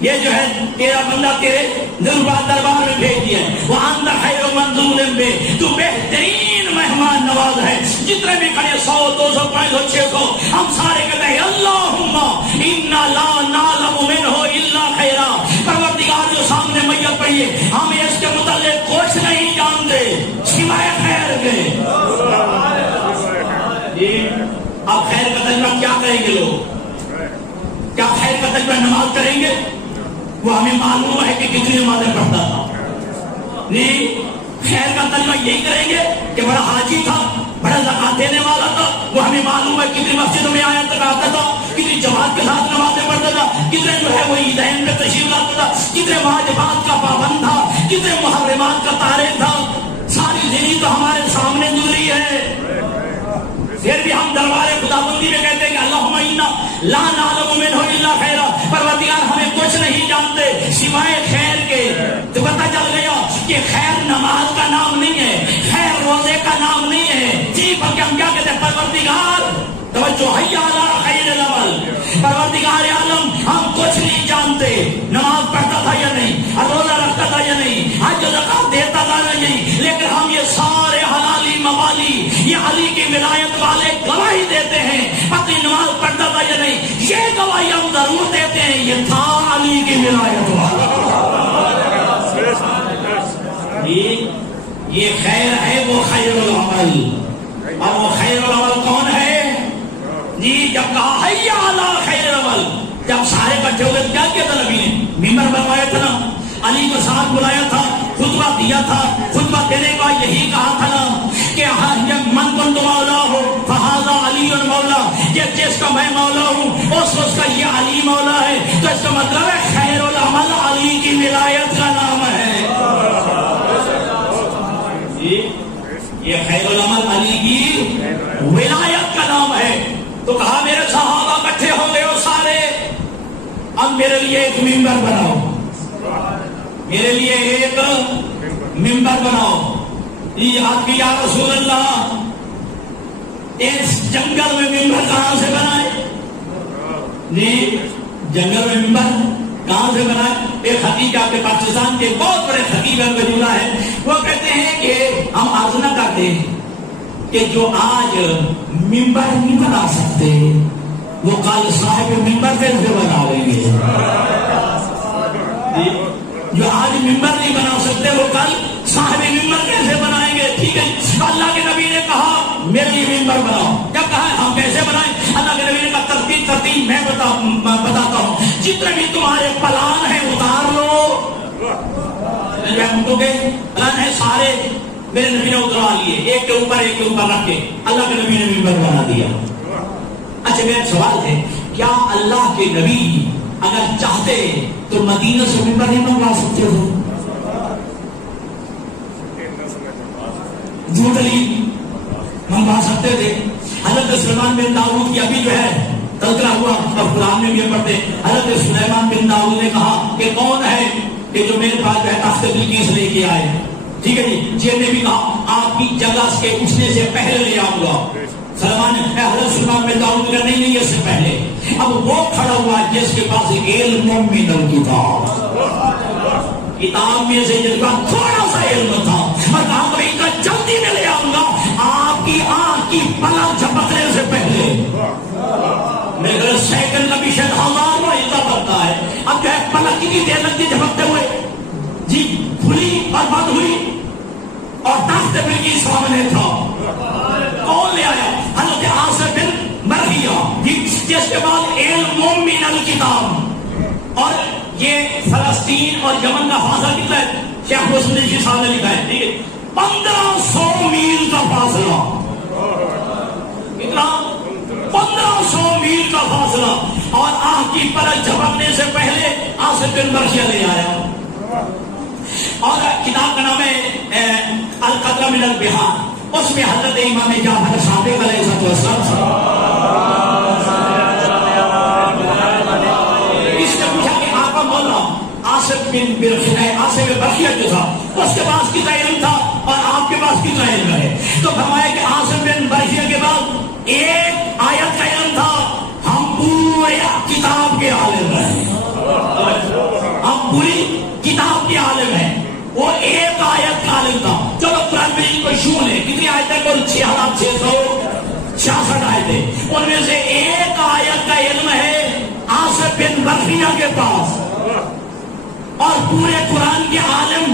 یہ جو ہے تیرا بندہ تیرے دربار میں بھیج دیا. وانت خیر منزول بہ، تو بہترین مہمان نواز ہے. جتنے بھی کھڑے 100 200 500 600 ہم سارے کہتے ہیں اللہم انا لا نعلم منہ الا خیرا. پروردگار جو سامنے میت پڑی ہے ہم اس کے متعلق کچھ نہیں جانتے سوائے خیر کے. اب خیر کا تجربہ کیا کریں گے لوگ؟ کیا خیر کا تجربہ نماز کریں گے؟ وہ ہمیں معلوم ہے کہ کتنی نمازیں پڑھتا تھا. نہیں، خیر کا تجربہ یہی کریں گے کہ بڑا حاجی تھا، بڑا زکات دینے والا تھا. وہ ہمیں معلوم ہے کتنی مسجدوں میں آیا تک آتا تھا، کتنی جماعت کے ساتھ نمازیں پڑھتا تھا، کتنے جو ہے وہ عیدین پہ تشریف لاتا تھا، کتنے واجبات کا پابند تھا، کتنے محرمات کا طارق تھا. ساری زندگی تو ہمارے سامنے گزری ہے. پھر بھی ہم دربار خداوندی میں کہتے ہیں کہ اللہم انا لا نعلم منہ الا خیرا. پروردگار ہمیں کچھ نہیں جانتے سوائے خیر کے. تو پتہ چل گیا کہ خیر نماز کا نام نہیں ہے، خیر روزے کا نام نہیں ہے. جی بلکہ ہم کیا کہتے ہیں؟ پروردگار توجہ، حی علی خیر العمل. پروردگار عالم ہم کچھ نہیں جانتے، نماز پڑھتا تھا یا نہیں، روزہ رکھتا تھا یا نہیں، حج و زکات دیتا تھا یا نہیں، لیکن ہم یہ سارے حلالی موالی یہ علی کی ولایت والے گواہی دیتے ہیں. پتہ نماز پڑھتا تھا یا نہیں، یہ گواہی ہم ضرور دیتے ہیں، یہ تھا علی کی ولایت والا. یہ خیر ہے وہ خیر العمل. اور وہ خیر العمل کون ہے جی؟ جب کہا حی علی خیر العمل، جب سارے کٹھے ہو گئے کیا کیا تھا نبی نے؟ ممبر بنوایا تھا نا، علی کو ساتھ بلایا تھا، خطبہ دیا تھا. خطبہ دینے کا یہی کہا تھا نا کہ من کنت مولا ہو فہذا علی مولا، یہ جس کا میں مولا ہوں اس کا یہ علی مولا ہے. تو اس کا مطلب ہے خیر العمل علی کی ولایت کا نام ہے. یہ خیر العمل علی کی ولایت کا نام ہے. تو کہا میرے صحابہ اکٹھے ہو گئے ہو سارے، اب میرے لیے ایک ممبر بناؤ، میرے لیے ایک ممبر بناؤ. یہ آپ کی یا رسول اللہ اس جنگل میں ممبر کہاں سے بنائے؟ جی جنگل میں ممبر کہاں سے بنائے؟ ایک خطیب آپ کے پاکستان کے بہت بڑے خطیب ہے وجولہ ہے، وہ کہتے ہیں کہ ہم عرض نہ کرتے کہ جو آج ممبر نہیں بنا سکتے وہ کل صاحب ممبر کیسے بنا لیں گے؟ جو آج ممبر نہیں بنا سکتے وہ کل صاحب ممبر کیسے بنائیں گے؟ ٹھیک ہے، اللہ کے نبی نے کہا میرے لیے ممبر بناؤ. جب کہا ہم کیسے بنائیں؟ اللہ کے نبی نے کہا ترتیب میں بتاتا ہوں، جتنے بھی تمہارے پلان ہیں اتار لو. پلان ہے سارے میرے نبی نے اتروا لیے، ایک کے اوپر رکھ کے اللہ کے نبی نے ممبر بنا دیا. اچھا میرا سوال ہے، کیا اللہ کے نبی اگر چاہتے تو مدینہ سے ممبر نہیں منگوا سکتے تھے؟ جھوٹلی منگوا سکتے تھے. حضرت سلیمان بن داؤد کی ابھی جو ہے تذکرہ ہوا اور قرآن میں بھی پڑھتے، حضرت سلیمان بن داؤد نے کہا کہ کون ہے کہ جو میرے پاس تخت بلقیس لے کے آئے. ٹھیک ہے جی نے بھی کہا آپ کی جگہ کے اٹھنے سے پہلے لے آؤں گا. حضرت سلیمان بن داؤد کا نہیں اس سے پہلے. اب وہ کھڑا ہوا جس کے پاس علم من الکتاب، کتاب میں سے جن کا تھوڑا سا علم تھا، اور کہا کہ ان کا جلدی میں لے آؤں گا آپ کی آنکھ کی پلک جھپکنے سے پہلے. میرے سیکنڈ کا بھی شاید ہزاروں عزت کرتا ہے. اب جو ہے پلک کتنی دیر لگتی جھپکتے ہوئے جی کھلی اور بند ہوئی اور تخت بلقیس سامنے تھا. کون لے آیا؟ حضرت عاصم بن مرحیہ جس کے بعد علم من الکتاب. اور یہ فلسطین اور یمن کا فاصلہ کتنا ہے؟ شیخ مسلم جی صاحب نے لکھا ہے، ٹھیک ہے 1500 میل کا فاصلہ. کتنا؟ 1500 میل کا فاصلہ. اور آنکھ کی پلک جھپکنے سے پہلے عاصم بن مرحیہ لے آیا. اور کتاب کا نام ہے القطرہ من البحار. اس میں حضرت امام جعفر صادق علیہ السلام اس نے پوچھا کہ آقا مولا عاصم بن مرحیہ جو تھا اس کے پاس کتنا علم تھا اور آپ کے پاس کتنا علم ہے؟ تو فرمایا کہ عاصم بن مرحیہ کے بعد ایک آیت کا علم تھا، ہم پورے کتاب کے عالم ہیں، ہم پوری کتاب کے عالم ہیں. وہ ایک آیت کا عالم تھا. چلو قرآن مجید کو شو لے، کتنی آیتیں؟ کوئی 6666 آیتیں، ان میں سے ایک آیت کا علم ہے عاصم بن مرحیہ کے پاس. اور پورے قرآن کے عالم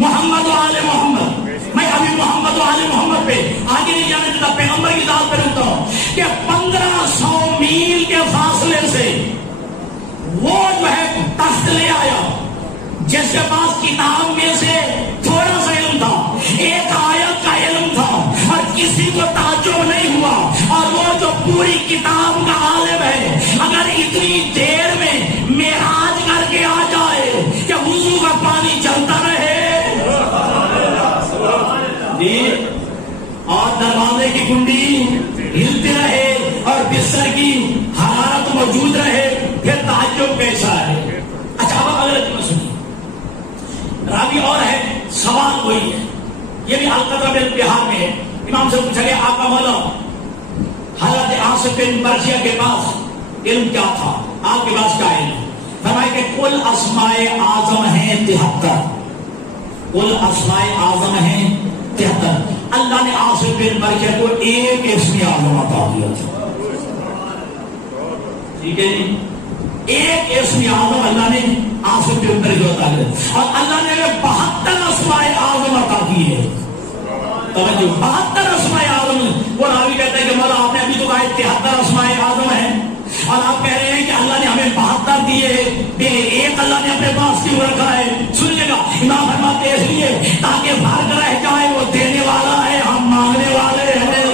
محمد و آل محمد. میں ابھی محمد و آل محمد پہ آگے نہیں جانے دیتا، پیغمبر کی ذات پہ رکھتا ہوں کہ 1500 میل کے فاصلے سے وہ جو ہے تخت لے آیا جس کے پاس کتاب میں سے تھوڑا سا علم تھا، ایک آیت کا علم تھا، اور کسی کو تعجب نہیں ہوا. اور وہ جو پوری کتاب کا عالم ہے اگر اتنی دیر میں معراج کر کے آ جائے کہ وضو کا پانی چلتا رہے جی، اور دروازے کی کنڈی ہلتی رہے اور بستر کی حرارت موجود رہے، پھر تعجب کیسا ہے؟ اچھا اب اگر سنیے، راوی اور ہے، سوال کوئی ہے، یہ بھی القطرہ من البحار میں ہے. امام سے پوچھا گیا آقا مولا حضرت عاصم بن برزیہ کے پاس علم کیا تھا؟ آپ کے پاس کیا علم؟ فرمایا کہ کل اسماء اعظم ہیں 73، کل اسماء اعظم ہیں 73۔ اللہ نے عاصم بن برزیہ کو ایک اسم اعظم عطا کیا تھا، ٹھیک ہے جی، ایک اسم اعظم اللہ نے عاصم بن برزیہ کو عطا کیا، اور اللہ نے 72 اسماء اعظم عطا کی ہے۔ توجہ، 72 اسماء اعظم۔ وہ راوی کہتا ہے کہ مولا آپ نے ابھی تو کہا 73 اسماء اعظم ہیں، اور آپ کہہ رہے ہیں کہ اللہ نے ہمیں 72 دیے، ایک اللہ نے اپنے پاس کیوں رکھا ہے؟ سنیے گا، امام فرماتے ہیں اس لیے تاکہ فرق رہ جائے، وہ دینے والا ہے، ہم مانگنے والے ہیں،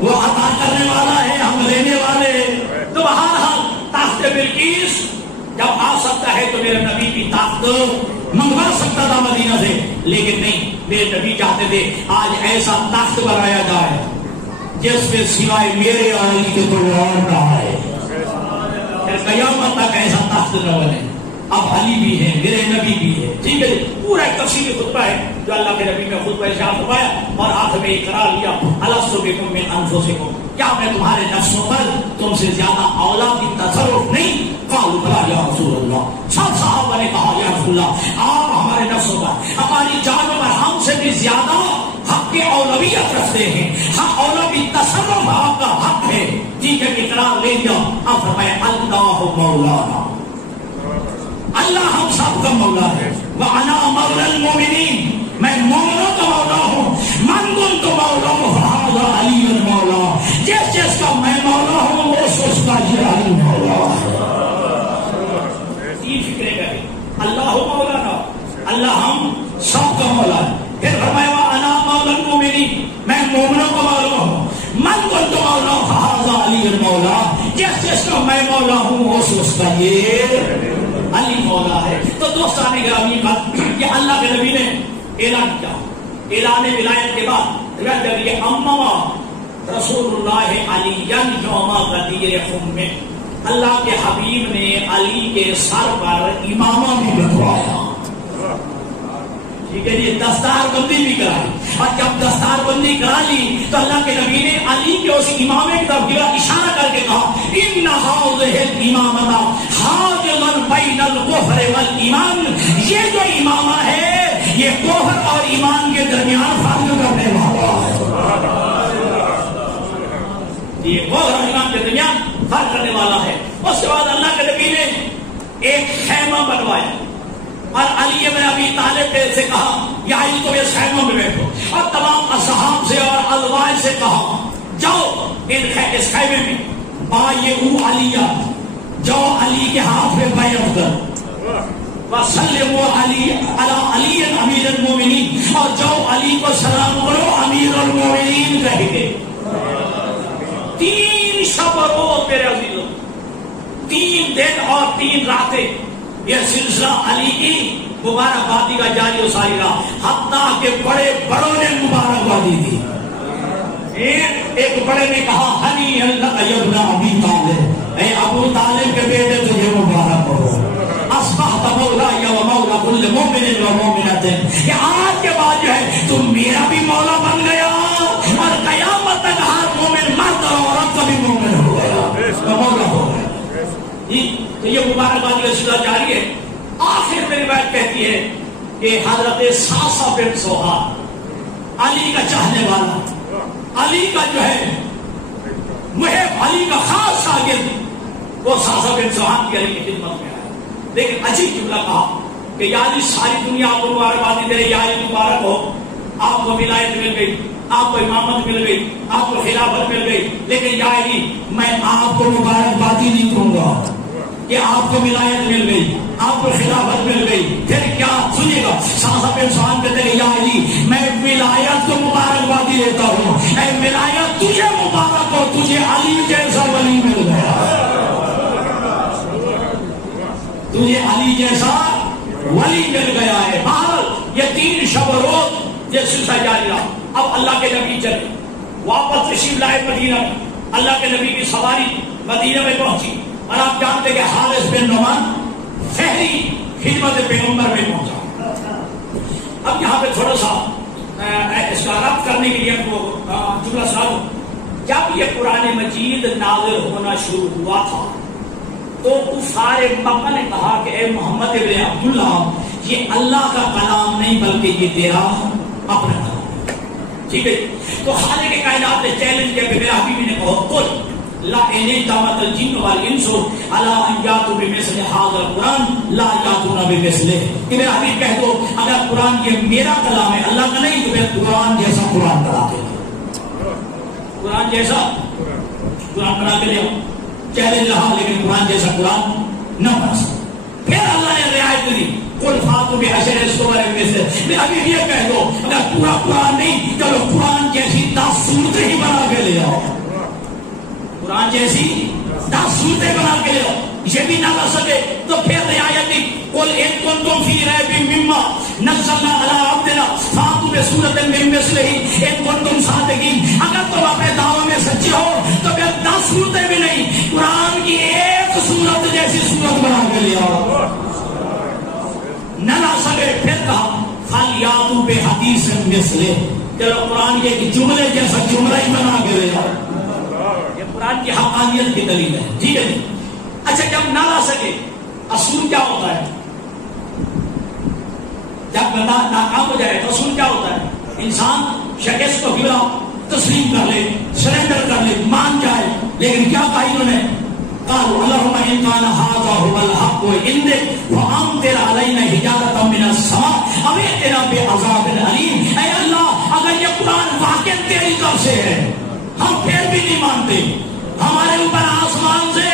وہ عطا کرنے والا ہے، ہم لینے والے ہیں۔ تو بہرحال تخت بلقیس جب آ سکتا ہے تو میرے نبی کی طاقت منگوا سکتا تھا مدینہ سے، لیکن نہیں، میرے نبی چاہتے تھے آج ایسا تخت بنایا جائے جس میں سوائے میرے علی کے کوئی اور نہ آئے، قیامت تک ایسا تخت نہ بنے۔ اب علی بھی ہے، میرے نبی بھی ہے، ٹھیک ہے، پورا ایک تفصیلی خطبہ ہے جو اللہ کے نبی نے خطبہ ارشاد فرمایا، اور آخر میں اقرار لیا، الستو بکم من انفسکم، کیا میں تمہارے نفسوں پر تم سے زیادہ اولا کی تصرف نہیں؟ قالوا بلی یا رسول اللہ، سب صحابہ نے کہا یا رسول اللہ آپ ہمارے نفسوں پر، ہماری جانوں پر ہم سے بھی زیادہ حق کی اولویت رکھتے ہیں، ہم اولوی تصرف آپ کا حق ہے، ٹھیک ہے، اقرار لے لیا۔ اب فرمایا اللہ مولانا، اللہ ہم سب کا مولا ہے، وَأَنَا مَوْلَى الْمُؤْمِنِينَ، میں مومنوں کا مولا ہوں، مَنْ كُنْتُ مَوْلَاهُ فَهَذَا عَلِيٌّ مَوْلَاهُ، جس جس کا میں مولا ہوں اس کا یہ علی مولا ہے۔ تین فکریں کریں، اللہ مولانا، اللہ ہم سب کا مولا ہے، پھر فرمایا وَأَنَا مَوْلَى الْمُؤْمِنِينَ، میں مومنوں کا مولا ہوں، مَنْ كُنْتُ مَوْلَاهُ فَهَذَا عَلِيٌّ مَوْلَاهُ، جس جس کا میں مولا ہوں اس کا یہ علی مولا ہے۔ تو دوستان گرامی بات کہ اللہ کے نبی نے اعلان کیا، اعلان ولایت کے بعد یہ امما رسول اللہ علی یوم غدیر خم، اللہ کے حبیب نے علی کے سر پر امامہ بھی بٹھوایا، ٹھیک ہے جی، دستار بندی بھی کرائی، اور جب دستار بندی کرا لی تو اللہ کے نبی نے علی کے اس امامے کی طرف اشارہ کر کے کہا ان هذه الامامۃ حاجز بین الکفر والایمان، یہ جو امامہ ہے یہ کفر اور ایمان کے درمیان فرق کرنے والا ہے، یہ کفر اور ایمان کے درمیان فرق کرنے والا ہے۔ اس کے بعد اللہ کے نبی نے ایک خیمہ بنوایا اور علی بن ابی طالب سے کہا یا علی تم اس خیمہ میں بیٹھو، اور تمام اصحاب سے اور الوائے سے کہا جاؤ اس خیمے میں بایعوا علی، جاؤ علی کے ہاتھ میں بیعت کر، وسلموا علی علی امیر المومنین، اور جاؤ علی کو سلام کرو امیر المومنین کہہ کے۔ 3 شب و روز میرے عزیزوں، 3 دن اور 3 راتیں یہ سلسلہ علی کی مبارکبادی کا جاری و ساری رہا، حتیٰ کہ بڑے بڑوں نے مبارکبادی دی۔ ایک بڑے نے کہا ہنی اللہ ابن ابی طالب، اے ابو طالب کے بیٹے تجھے مبارک ہو، اصبحت مولا و مولا کل مومن و مومنۃ، کہ آج کے بعد جو ہے تم میرا بھی مولا بن گیا، اور قیامت تک ہر مومن مرد اور عورت کا بھی مومن ہو گیا، مولا ہو گیا۔ تو یہ مبارکبادی کا سلسلہ جاری ہے۔ آخر میں روایت کہتی ہے کہ حضرت ساسا بن سوہار، علی کا چاہنے والا، علی کا جو ہے محب، علی کا خاص شاگرد، وہ ساسا بن سوہار کی علی کی خدمت میں آیا، لیکن عجیب جملہ کہا کہ یا علی ساری دنیا آپ کو مبارکبادی دے رہی، یا علی مبارک ہو، آپ کو ولایت مل گئی، آپ کو امامت مل گئی، آپ کو خلافت مل گئی، لیکن یا علی میں آپ کو مبارکبادی نہیں دوں گا کہ آپ کو ولایت مل گئی، آپ کو خلافت مل گئی، پھر کیا؟ سنیے گا، ساسا بن سوہار کہتے ہیں یا علی میں ولایت کو مبارکبادی دیتا ہوں، اے ولایت تجھے مبارک ہو، تجھے علی جیسا ولی مل گیا، تجھے علی جیسا ولی مل گیا ہے۔ بہرحال یہ 3 شب و روز یہ سلسلہ جاری رہا۔ اب اللہ کے نبی چلے واپس تشریف لائے مدینہ میں، اللہ کے نبی کی سواری مدینہ میں پہنچی، اور آپ جانتے کہ حارث بن نعمان فہری خدمت پیغمبر میں پہنچا۔ اب یہاں پہ تھوڑا سا اس کا رد کرنے کے لیے وہ جملہ سناؤ. جب یہ قرآن مجید نازل ہونا شروع ہوا تھا تو کفار مکہ نے کہا کہ اے محمد ابن عبداللہ یہ اللہ کا کلام نہیں بلکہ یہ تیرا اپنا کلام ہے. ٹھیک ہے. تو خالق کائنات نے چیلنج کیا کہ میرا حبیب نے کہا قل لا ان دعوت الجن والانس الا ان یاتوا بمثل هذا القران لا یاتون بمثله. کہ میرا حبیب کہہ دو اگر قرآن یہ میرا کلام ہے اللہ کا نہیں تو پھر قرآن جیسا قرآن بنا کے قرآن جیسا قرآن بنا کے لے چیلنج رہا لیکن قرآن جیسا قرآن نہ بنا سکا. پھر اللہ نے رعایت دی قل فاتوا بعشر سور مثله. میرا حبیب یہ کہہ دو اگر پورا قرآن نہیں چلو قرآن جیسی 10 سورتیں ہی بنا کے لے آؤ. قرآن جیسی 10 سورتیں بنا کے لے آؤ. یہ بھی نہ کر سکے تو پھر رعایت دی قل ان کنتم فی ریب مما نزلنا علی عبدنا فاتوا بسورۃ من مثلہ ان کنتم صادقین. اگر تم اپنے دعوے میں سچے ہو تو پھر 10 سورتیں بھی نہیں قرآن کی ایک سورت جیسی سورت بنا کے لے آؤ. نہ لا سکے پھر کہا فلیاتوا بحدیث مثلہ. چلو قرآن کے ایک جملے جیسا جملہ ہی بنا کے لے آؤ. یہ قرآن کی حقانیت کی دلیل ہے. ٹھیک ہے جی. اچھا جب نہ لا سکے اصول کیا ہوتا ہے؟ جب بندہ ناکام ہو جائے تو اصول کیا ہوتا ہے؟ انسان شکست کو گرا تسلیم کر لے سرنڈر کر لے مان جائے. لیکن کیا کہا انہوں نے؟ قالوا اللهم ان كان هذا هو الحق عندك فامطر علينا حجارة من السماء او ائتنا بعذاب اليم. اے اللہ اگر یہ قرآن واقعی تیری طرف سے ہے ہم پھر بھی نہیں مانتے. ہمارے اوپر آسمان سے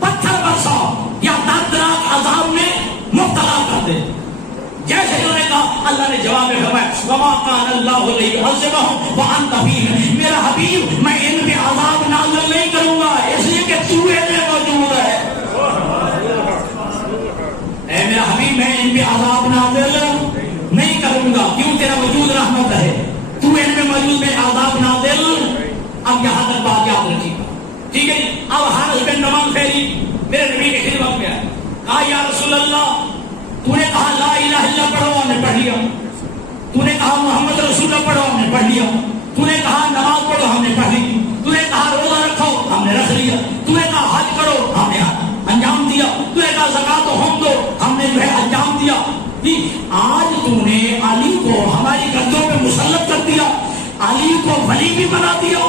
پتھر برسا یا دردناک عذاب میں مبتلا کر دے. جیسے انہوں نے کہا اللہ نے جواب میں فرمایا وما كان الله ليعذبهم وانت فيهم. میرا حبیب میں ان پہ عذاب نازل نہیں کروں گا اس لیے کہ تو ان میں موجود ہے. اے میرا حبیب میں ان پہ عذاب نازل نہیں کروں گا کیوں تیرا وجود رحمت ہے تو ان میں موجود میں عذاب نازل. اب یہاں تک بات یاد رکھیے گا. ٹھیک ہے. اب حارث بن نعمان پھیری میرے نبی کی خدمت میں آئے. کہا یا رسول اللہ تو نے کہا لا الہ الا پڑھو ہم نے پڑھ لیا. تو نے کہا محمد رسول اللہ پڑھو ہم نے پڑھ لیا. تو نے کہا نماز پڑھو ہم نے پڑھ لی. تو نے کہا روزہ رکھو ہم نے رکھ لیا. تو نے کہا حج کرو ہم نے انجام دیا. تو نے کہا زکات و ہم دو ہم نے جو ہے انجام دیا. آج تو نے علی کو ہماری گردوں پہ مسلط کر دیا. علی کو ولی بھی بنا دیا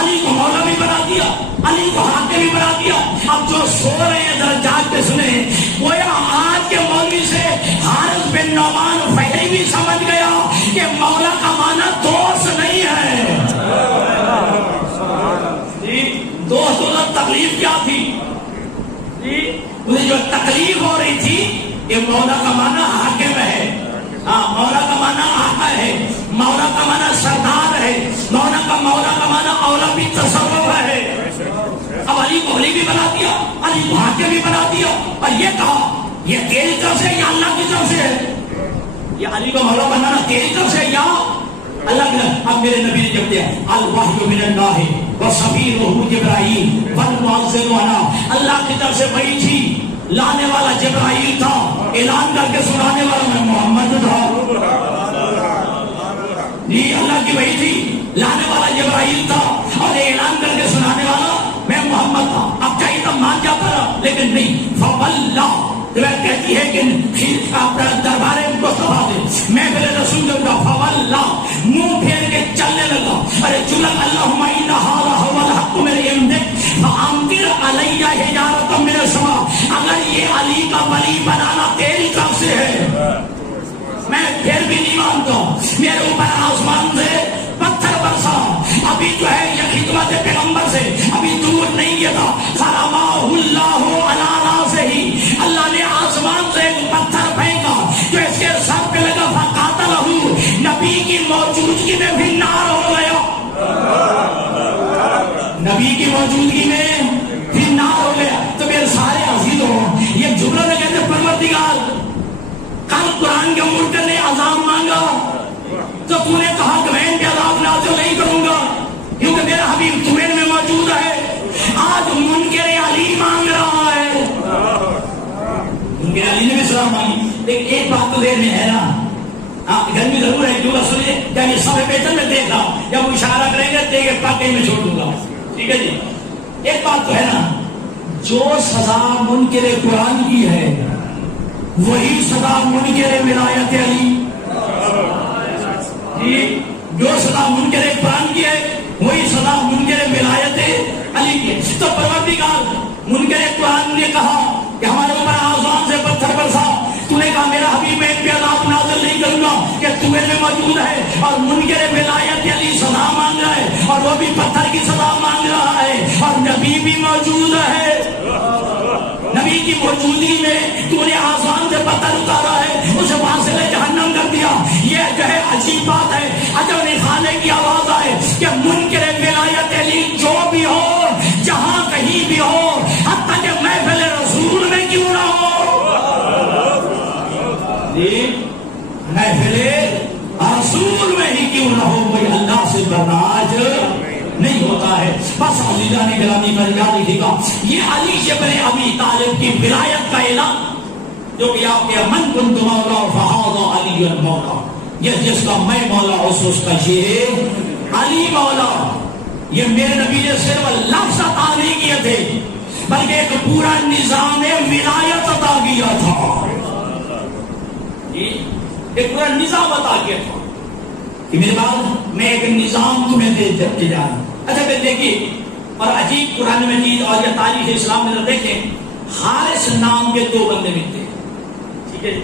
علی کو مولا بھی بنا دیا علی کو حاکم بھی بنا دیا. اب جو سو رہے ہیں درجات پہ سنیں گویا آج کے مولوی سے حارث بن نعمان پہلے بھی سمجھ گیا کہ مولا کا معنی دوست نہیں ہے. دوست تکلیف کیا تھی؟ مجھے جو تکلیف ہو رہی تھی کہ مولا کا معنی حاکم ہے. ہاں مولا کا معنی آقا ہے. مولا کا معنی سردار ہے. مولا کا معنی اولا بھی تصرف ہے. اب علی کو ولی بھی بنا دیا علی کو حاکم بھی بنا دیا اور یہ کہا یہ تیری طرف سے یا اللہ کی طرف سے ہے. یہ علی کو مولا بنانا تیری طرف سے یا اللہ کی طرف. اب میرے نبی نے جب دیا الوحی من اللہ وصفیرہ جبرائیل والمعزز انا. اللہ کی طرف سے وہی تھی لانے والا جبرائیل تھا اعلان کر کے سنانے والا میں محمد تھا. جی اللہ کی وحی تھی لانے والا جبرائیل تھا اور اعلان کر کے سنانے والا میں محمد تھا. اب چاہیے تب مان جاتا رہا لیکن نہیں. فواللہ کہتی ہے کہ دربار مصطفیٰ سے میں پہلے رسول کا فواللہ منہ پھیر کے چلنے لگا. ارے چلک اللہم ان ھذا ھو الحق من عندک فامطر علی حجارۃ من السماء. اگر یہ علی کا ولی بنانا تیری طرف سے ہے میں پھر بھی نہیں مانتا. میرے اوپر آسمان سے پتھر برسا. ابھی جو ہے یہ خدمت پیغمبر سے ابھی دور نہیں گیا تھا. فرماہ اللہ علی راسہ اللہ نے آسمان سے ایک پتھر پھینکا جو اس کے سر پہ لگا فقاتلہ. نبی کی موجودگی میں بھی نار ہو گیا. نبی کی موجودگی میں بھی نار ہو گیا. تو میرے سارے عزیزوں یہ جملہ میں کہتے پروردگار کل قرآن کے منکر نے عذاب مانگا تو تو نے کہا کہ میں ان کے عذاب نازل نہیں کروں گا کیونکہ میرا حبیب تمہیں میں موجود ہے. آج منکر علی مانگ رہا ہے. منکر علی نے بھی سلام مانگی. لیکن ایک بات تو دیر میں ہے نا گھر میں ضرور ہے کیوں سنیے، جب یہ سب بیٹن میں دیکھ رہا ہوں، جب وہ اشارہ کریں گے دیکھ کے پاکے میں چھوڑ دوں گا. ٹھیک ہے جی. ایک بات تو ہے نا، جو سزا منکر قرآن کی ہے وہی سزا منکر ولایت علی. جو سزا منکر قرآن کی ہے وہی سزا منکر ولایت علی کی ہے. تو پروردگار منکر قرآن نے کہا کہ ہمارے اوپر آسمان سے پتھر برسا، تو نے کہا میرا حبیب میں ان پہ عذاب نازل نہیں کروں گا کہ تو میں موجود ہے. اور منکر ولایت علی سزا مانگ رہا ہے اور وہ بھی پتھر کی سزا مانگ رہا ہے، اور نبی بھی موجود ہے. نبی کی موجودگی میں تو نے آسمان سے پتھر اتارا ہے، اسے وہاں سے جہنم کر دیا. یہ جو ہے عجیب بات ہے. اجر نکالنے کی آواز آئے کہ منکر ولایت علی جو بھی ہو، جہاں کہیں بھی ہو، حتیٰ کہ محفل رسول میں کیوں نہ ہو، محفل رسول میں ہی کیوں نہ ہو، کوئی اللہ سے برداشت نہیں ہوتا ہے. بس عزیزان گرامی پر یاد رکھیے گا، یہ علی ابن ابی طالب کی ولایت کا اعلان جو کہ آپ کے من کنت مولا فہذا علی مولا، یہ جس کا میں مولا اس کا یہ علی مولا. یہ میرے نبی نے صرف لفظ عطا نہیں کیے تھے بلکہ ایک پورا نظام ولایت عطا کیا تھا. ایک پورا نظام عطا کیا تھا کہ میرے بعد میں ایک نظام تمہیں دے جا رہا ہوں. اچھا پھر دیکھیے، اور عجیب قرآن مجید اور یہ تاریخ اسلام میں دیکھیں، حارث نام کے دو بندے ملتے ہیں. ٹھیک ہے،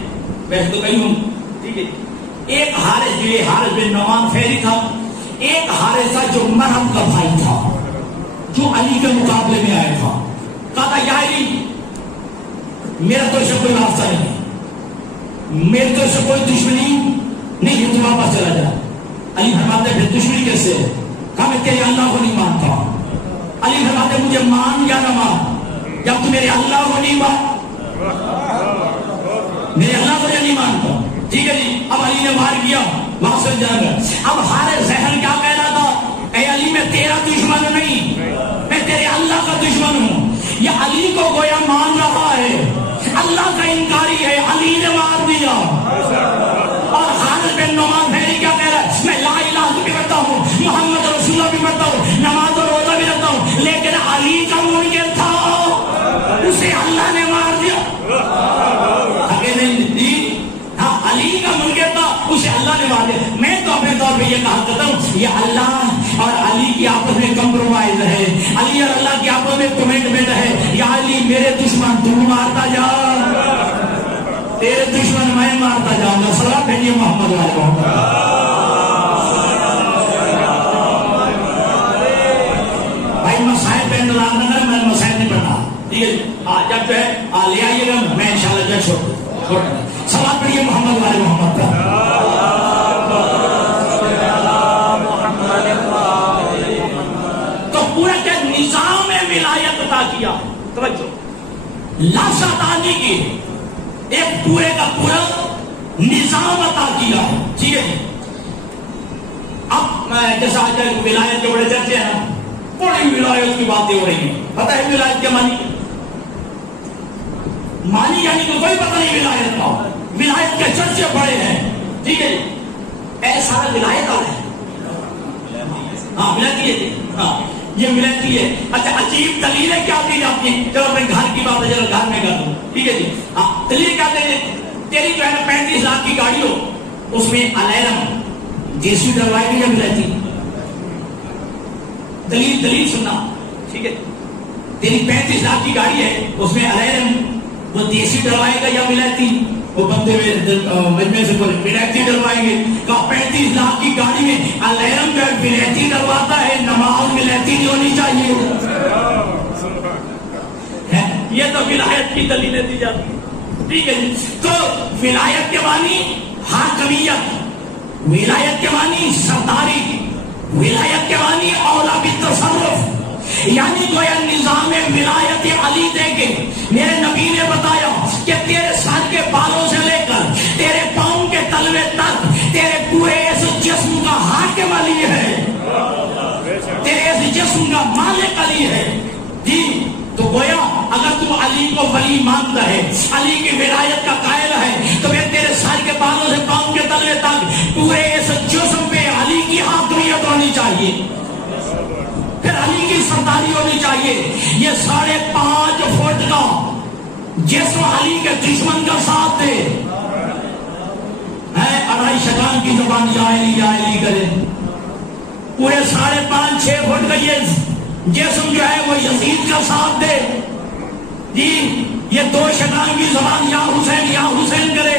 ویسے تو کہیں ہوں. ٹھیک ہے، ایک حارث جو حارث بن نعمان فہری تھا، ایک حارث تھا جو مرہم کا بھائی تھا، جو علی کے مقابلے میں آیا تھا. کہا تھا یا علی میرا تو اسے کوئی راستہ نہیں، میرے تو اسے کوئی دشمنی نہیں ہے، تو واپس چلا جا. علی فرماتے پھر دشمنی کیسے ہے؟ کہا میں تیرے اللہ کو نہیں مانتا. علی فرماتے مجھے مان یا نہ مان، جب تو میرے اللہ کو نہیں مان، میرے اللہ کو نہیں مانتا. ٹھیک ہے جی. اب علی نے وار کیا، وہاں سے جا گیا. اب ہارے ذہن کیا کہہ رہا تھا، اے علی میں تیرا دشمن نہیں، میں تیرے اللہ کا دشمن ہوں. یہ علی کو گویا مان رہا ہے، اللہ کا انکاری ہے. علی نے مار دیا. اور حارث بن نعمان پھیری کیا کہہ رہا ہے، میں لا الہ بھی پڑھتا ہوں، محمد رسول اللہ بھی پڑھتا ہوں، نماز اور روزہ بھی رکھتا ہوں، لیکن علی کا منکر تھا، اسے اللہ نے مار دیا. علی کا منکر تھا، اسے اللہ نے مار دیا. میں تو اپنے طور پہ یہ کہا کرتا ہوں، یہ اللہ اور علی کی آپس میں کمپرومائز ہے، علی اور اللہ کی آپس میں کمٹمنٹ ہے. یا علی میرے دشمن تو مارتا جا، تیرے دشمن میں مارتا جاؤں گا. صلاۃ بھیجیے محمد والے محمد. بھائی مسائل پہ انتظار نہ کریں، میں مسائل نہیں پڑھا. ٹھیک ہے، جب جو ہے لے آئیے گا، میں انشاءاللہ جو ہے چھوڑ دوں. صلاۃ پڑھیے محمد والے محمد کا. تو پورا کیا نظام ولایت عطا کیا. توجہ، لفظ عطا نہیں کی، ایک پورے کا پورا نظام عطا کیا. ٹھیک ہے. اب جیسا آج ولایت کے بڑے چرچے ہیں، بڑی ولایت کی باتیں ہو رہی ہیں. پتہ ہے ولایت کے مانی یعنی تو کوئی پتہ نہیں ولایت کا. ولایت کے چرچے بڑے ہیں. ٹھیک ہے، ایسا ولایت آ رہا ہے. ہاں ولایتی ہے. ہاں یہ ولایتی ہے. اچھا عجیب دلیلیں کیا دی جاتی ہیں. چلو میں گھر کی بات ہے، چلو گھر میں کر دوں. ٹھیک ہے جی. ہاں دلیل کیا دے، تیری جو ہے نا 35 لاکھ کی گاڑی ہو، اس میں الارم جیسی ڈلوائی گئی یا ولایتی. دلیل سننا. ٹھیک ہے، تیری 35 لاکھ کی گاڑی ہے، اس میں الارم وہ دیسی ڈلوائے گا یا ولایتی؟ وہ بندے مجمع سے بولے ولایتی ڈلوائیں گے. کہا 35 لاکھ کی گاڑی میں الارم جو ہے ولایتی ڈلواتا ہے، نماز ولایتی نہیں ہونی چاہیے. یہ تو ولایت کی دلیلیں دی جاتی ہیں. ٹھیک ہے جی. تو ولایت کے معنی حاکمیت، ولایت کے معنی سرداری، ولایت کے معنی اولا بالتصرف، یعنی گویا نظام ولایت علی دے کے میرے نبی نے بتایا کہ تیرے سر کے بالوں سے لے کر تیرے پاؤں کے تلوے تک تیرے پورے اس جسم کا حاکم علی ہے، تیرے اس جسم کا مالک علی ہے. جی تو گویا اگر تم علی کو ولی مانتا ہے، علی کی ولایت کا قائل ہے، تو پھر تیرے سر کے بالوں سے پاؤں کے تلوے تک چاہیے؟ پھر علی کی سرداری ہونی چاہیے. یہ 5.5 فٹ کا جسم علی کے دشمن کا ساتھ دے ہے. 2.5 شگان کی زبان یا علی کرے. پورے 5.5-6 فٹ کا یہ جسم جو ہے وہ یزید کا ساتھ دے جی. یہ 2 شگان کی زبان یا حسین کرے.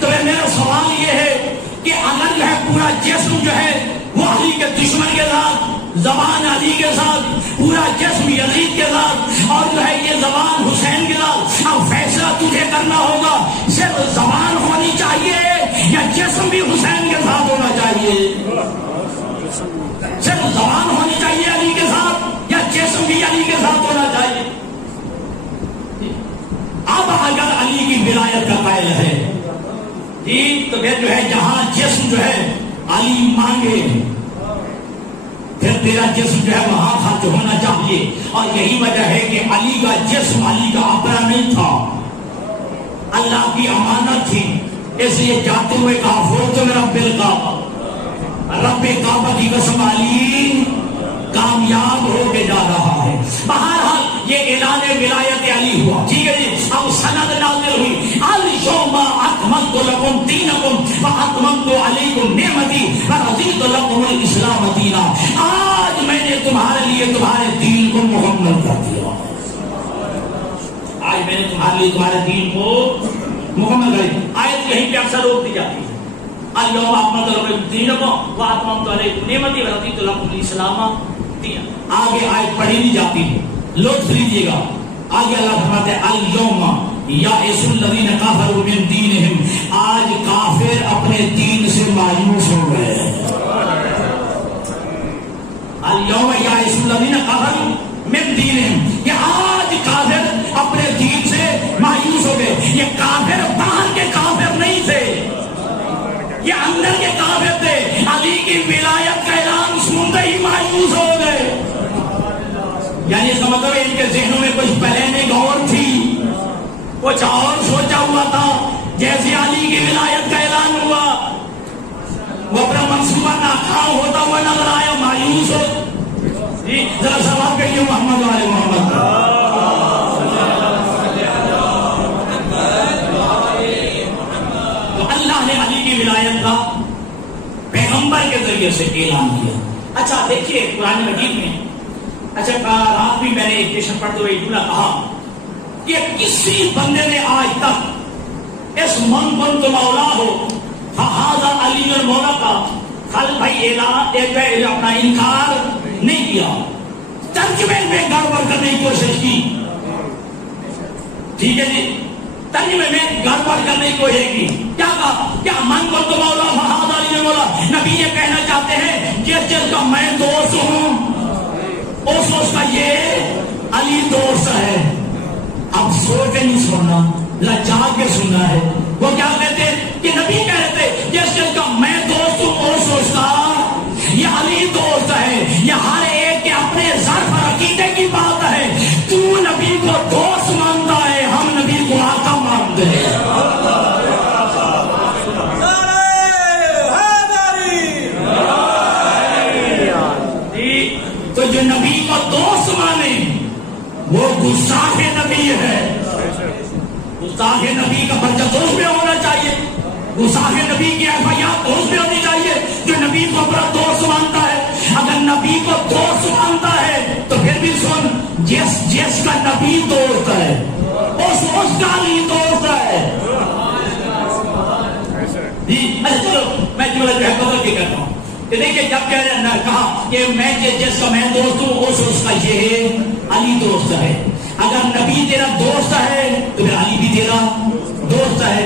تو میرا سوال یہ ہے کہ اگر جو ہے پورا جسم جو ہے وہ علی کے دشمن کے ساتھ، زبان علی کے ساتھ، پورا جسم یزید کے ساتھ، اور جو ہے یہ زبان حسین کے ساتھ، اب فیصلہ تجھے کرنا ہوگا صرف زبان ہونی چاہیے یا جسم بھی حسین کے ساتھ ہونا چاہیے؟ صرف زبان ہونی چاہیے علی کے ساتھ یا جسم بھی علی کے ساتھ ہونا چاہیے؟ اب اگر علی کی ولایت کا قائل ہے جی تو پھر جو ہے جہاں جسم جو ہے علی مانگے پھر تیرا جسم جو ہے وہاں خرچ ہونا چاہیے. اور یہی وجہ ہے کہ علی کا جسم علی کا اپنا نہیں تھا، اللہ کی امانت تھی. اس لیے جاتے ہوئے کہا فوت میرا بالکعبہ، رب کعبہ کی قسم علی کامیاب ہو کے جا رہا ہے. بہرحال یہ اعلان ولایت علی ہوا. ٹھیک ہے جی. اب سند نازل ہوئی الیوم اکملت لکم دینکم واتممت علیکم نعمتی ورضیت لکم الاسلام دینا. آج میں نے تمہارے لیے تمہارے دین کو مکمل کر دیا. آج میں نے تمہارے لیے تمہارے دین کو مکمل کر دیا. آیت یہیں پہ اکثر روک دی جاتی ہے. الیوم اکملت لکم دینکم واتممت علیکم نعمتی ورضیت لکم الاسلام دینا. آگے آیت پڑھی نہیں جاتی ہے، لطف لیجیے گا. آگے اللہ فرماتے ہیں الیوم یائس الذین کفروا من دینہم. آج کافر اپنے دین سے مایوس ہو گئے ہیں. الیوم یائس الذین کفروا من دینہم، کہ آج کافر اپنے دین سے مایوس ہو گئے. یہ کافر باہر کے کافر نہیں تھے، یہ اندر کے کافر تھے. علی کی ولایت کا اعلان سنتے ہی مایوس ہو گئے. یعنی اس کا مطلب ان کے ذہنوں میں کچھ پلاننگ اور تھی، کچھ اور سوچا ہوا تھا. جیسے علی کی ولایت کا اعلان ہوا وہ اپنا منصوبہ ناکام ہوتا ہوا نظر آیا، مایوس ہو. جی ذرا سوال کریے محمد والے محمد. تو اللہ نے علی کی ولایت کا پیغمبر کے ذریعے سے اعلان کیا. اچھا دیکھیے قرآن مجید میں، اچھا رات بھی میں نے ایک ٹیشن پڑھتے ہوئے جملہ کہا کہ کسی بندے نے آج تک اس من کن تو مولا ہو فہذا علی المولا کا کل بھائی اعلان اپنا انکار نہیں کیا، ترجمے میں گڑبڑ کرنے کی کوشش کی. ٹھیک ہے جی، ترجمے میں گڑبڑ کرنے کی کوشش کی. کیا کہا؟ کیا من کن تو مولا فہذا علی المولا. نبی یہ کہنا چاہتے ہیں جس جس کا میں دوست ہوں اس کا یہ علی دوست ہے. اب سوچ کے نہیں سننا، لجا کے سننا ہے. وہ کیا کہتے کہ نبی کہہ رہے تھے جس جس کا میں دوست ہوں اور سوچتا یہ علی دوست ہے. یہ ہر ایک کے اپنے ظرف اور عقیدے کی بات ہے. تو نبی کو دوست مانتا ہے، ہم نبی کو آقا مانتے ہیں. تو جو نبی کو دوست مانے وہ گستاخ نبی ہے. گستاخ نبی کا پرچہ دوست میں ہونا چاہیے، گستاخ نبی کی ایفائیات دوست میں ہونی چاہیے. جو نبی کو اپنا دوست مانتا ہے، اگر نبی کو دوست مانتا ہے تو پھر بھی سن، جس کا نبی دوست ہے اس کا علی دوست ہے. جی اچھا چلو میں جملہ جو ہے بدل کے کرتا ہوں. دیکھیے جب کہا کہ میں جس کا میں دوست ہوں اس کا یہ علی دوست ہے. اگر نبی تیرا دوست ہے تو پھر علی بھی تیرا دوست ہے.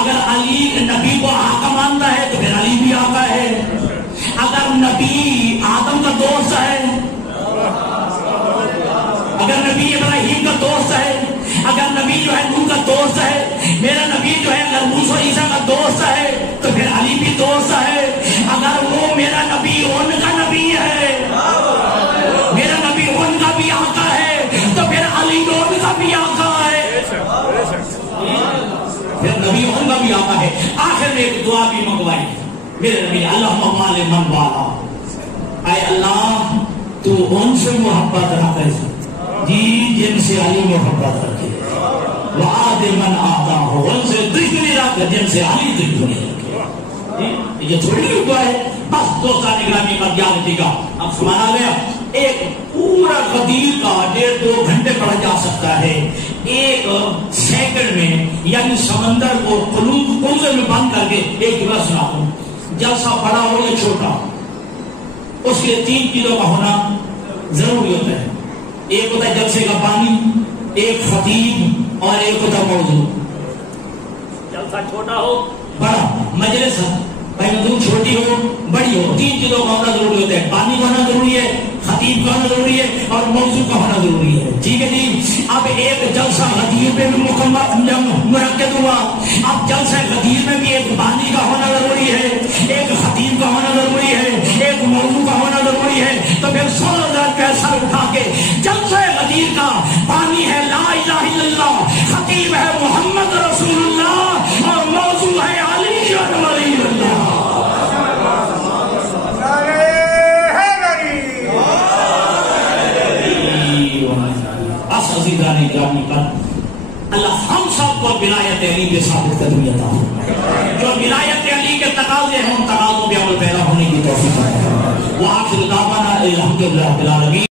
اگر علی نبی کو آقا مانتا ہے تو پھر علی بھی آقا ہے. اگر نبی آدم کا دوست ہے، اگر نبی ابراہیم کا دوست ہے، اگر نبی جو ہے نوح کا دوست ہے، میرا نبی جو ہے اگر موسیٰ عیسیٰ کا دوست ہے تو پھر علی بھی دوست ہے. اگر وہ میرا نبی ان کا نبی ہے، میرا نبی ان کا بھی آقا ہے تو پھر علی ان کا بھی آقا ہے. پھر نبی ان کا بھی آقا ہے. آخر میں ایک دعا بھی منگوائی میرے نبی، اللہم بارک من والا اے اللہ تو ان سے محبت رکھے جی جن سے علی محبت رکھے، وعاد من آتا ہو، ان سے دشمنی رکھ جن سے علی دشمنی رکھے۔ یہ تھوڑی ہوا ہے بس دوستان اکرامی کا یاد رکھے گا۔ اب سمانا گیا ایک پورا غدیر کا 1.5-2 گھنٹے پڑھا جا سکتا ہے، ایک سیکنڈ میں یعنی سمندر کو قلوب میں بند کر کے ایک جگہ سنا دوں۔ جلسہ بڑا ہو یا چھوٹا اس کے 3 چیزوں کا ہونا ضروری ہوتا ہے۔ ایک ہوتا ہے جلسے کا پانی، ایک خطیب اور ایک ہوتا ہے موضوع۔ جلسہ چھوٹا ہو بڑا، مجلس موضوع چھوٹی ہو بڑی ہو، 3 چیزوں کا ہونا ضروری ہوتا ہے۔ پانی کا ہونا ضروری ہے، خطیب کا ہونا ضروری ہے اور موضوع کا ہونا ضروری ہے۔ ٹھیک ہے جی۔ اب ایک جلسہ غدیر میں بھی منعقد ہوا، اب جلسہ غدیر میں بھی ایک پانی کا ہونا ضروری ہے، ایک خطیب کا ہونا ضروری ہے، ایک موضوع کا ہونا ضروری ہے۔ تو پھر 16,000 کا سر اٹھا کے جلسہ غدیر کا پانی ہے لا الہ الا اللہ، خطیب ہے محمد رسول اللہ اور موضوع ہے علی ولی اللہ۔ عزیزان گرامی پر اللہ ہم سب کو ولایت علی کے ثابت قدمی عطا فرمائے، جو ولایت علی کے تقاضے ہیں ان تقاضوں پہ عمل پیدا ہونے کی توفیق عطا فرمائے۔ وآخر دعوانا الحمدللہ رب العالمین۔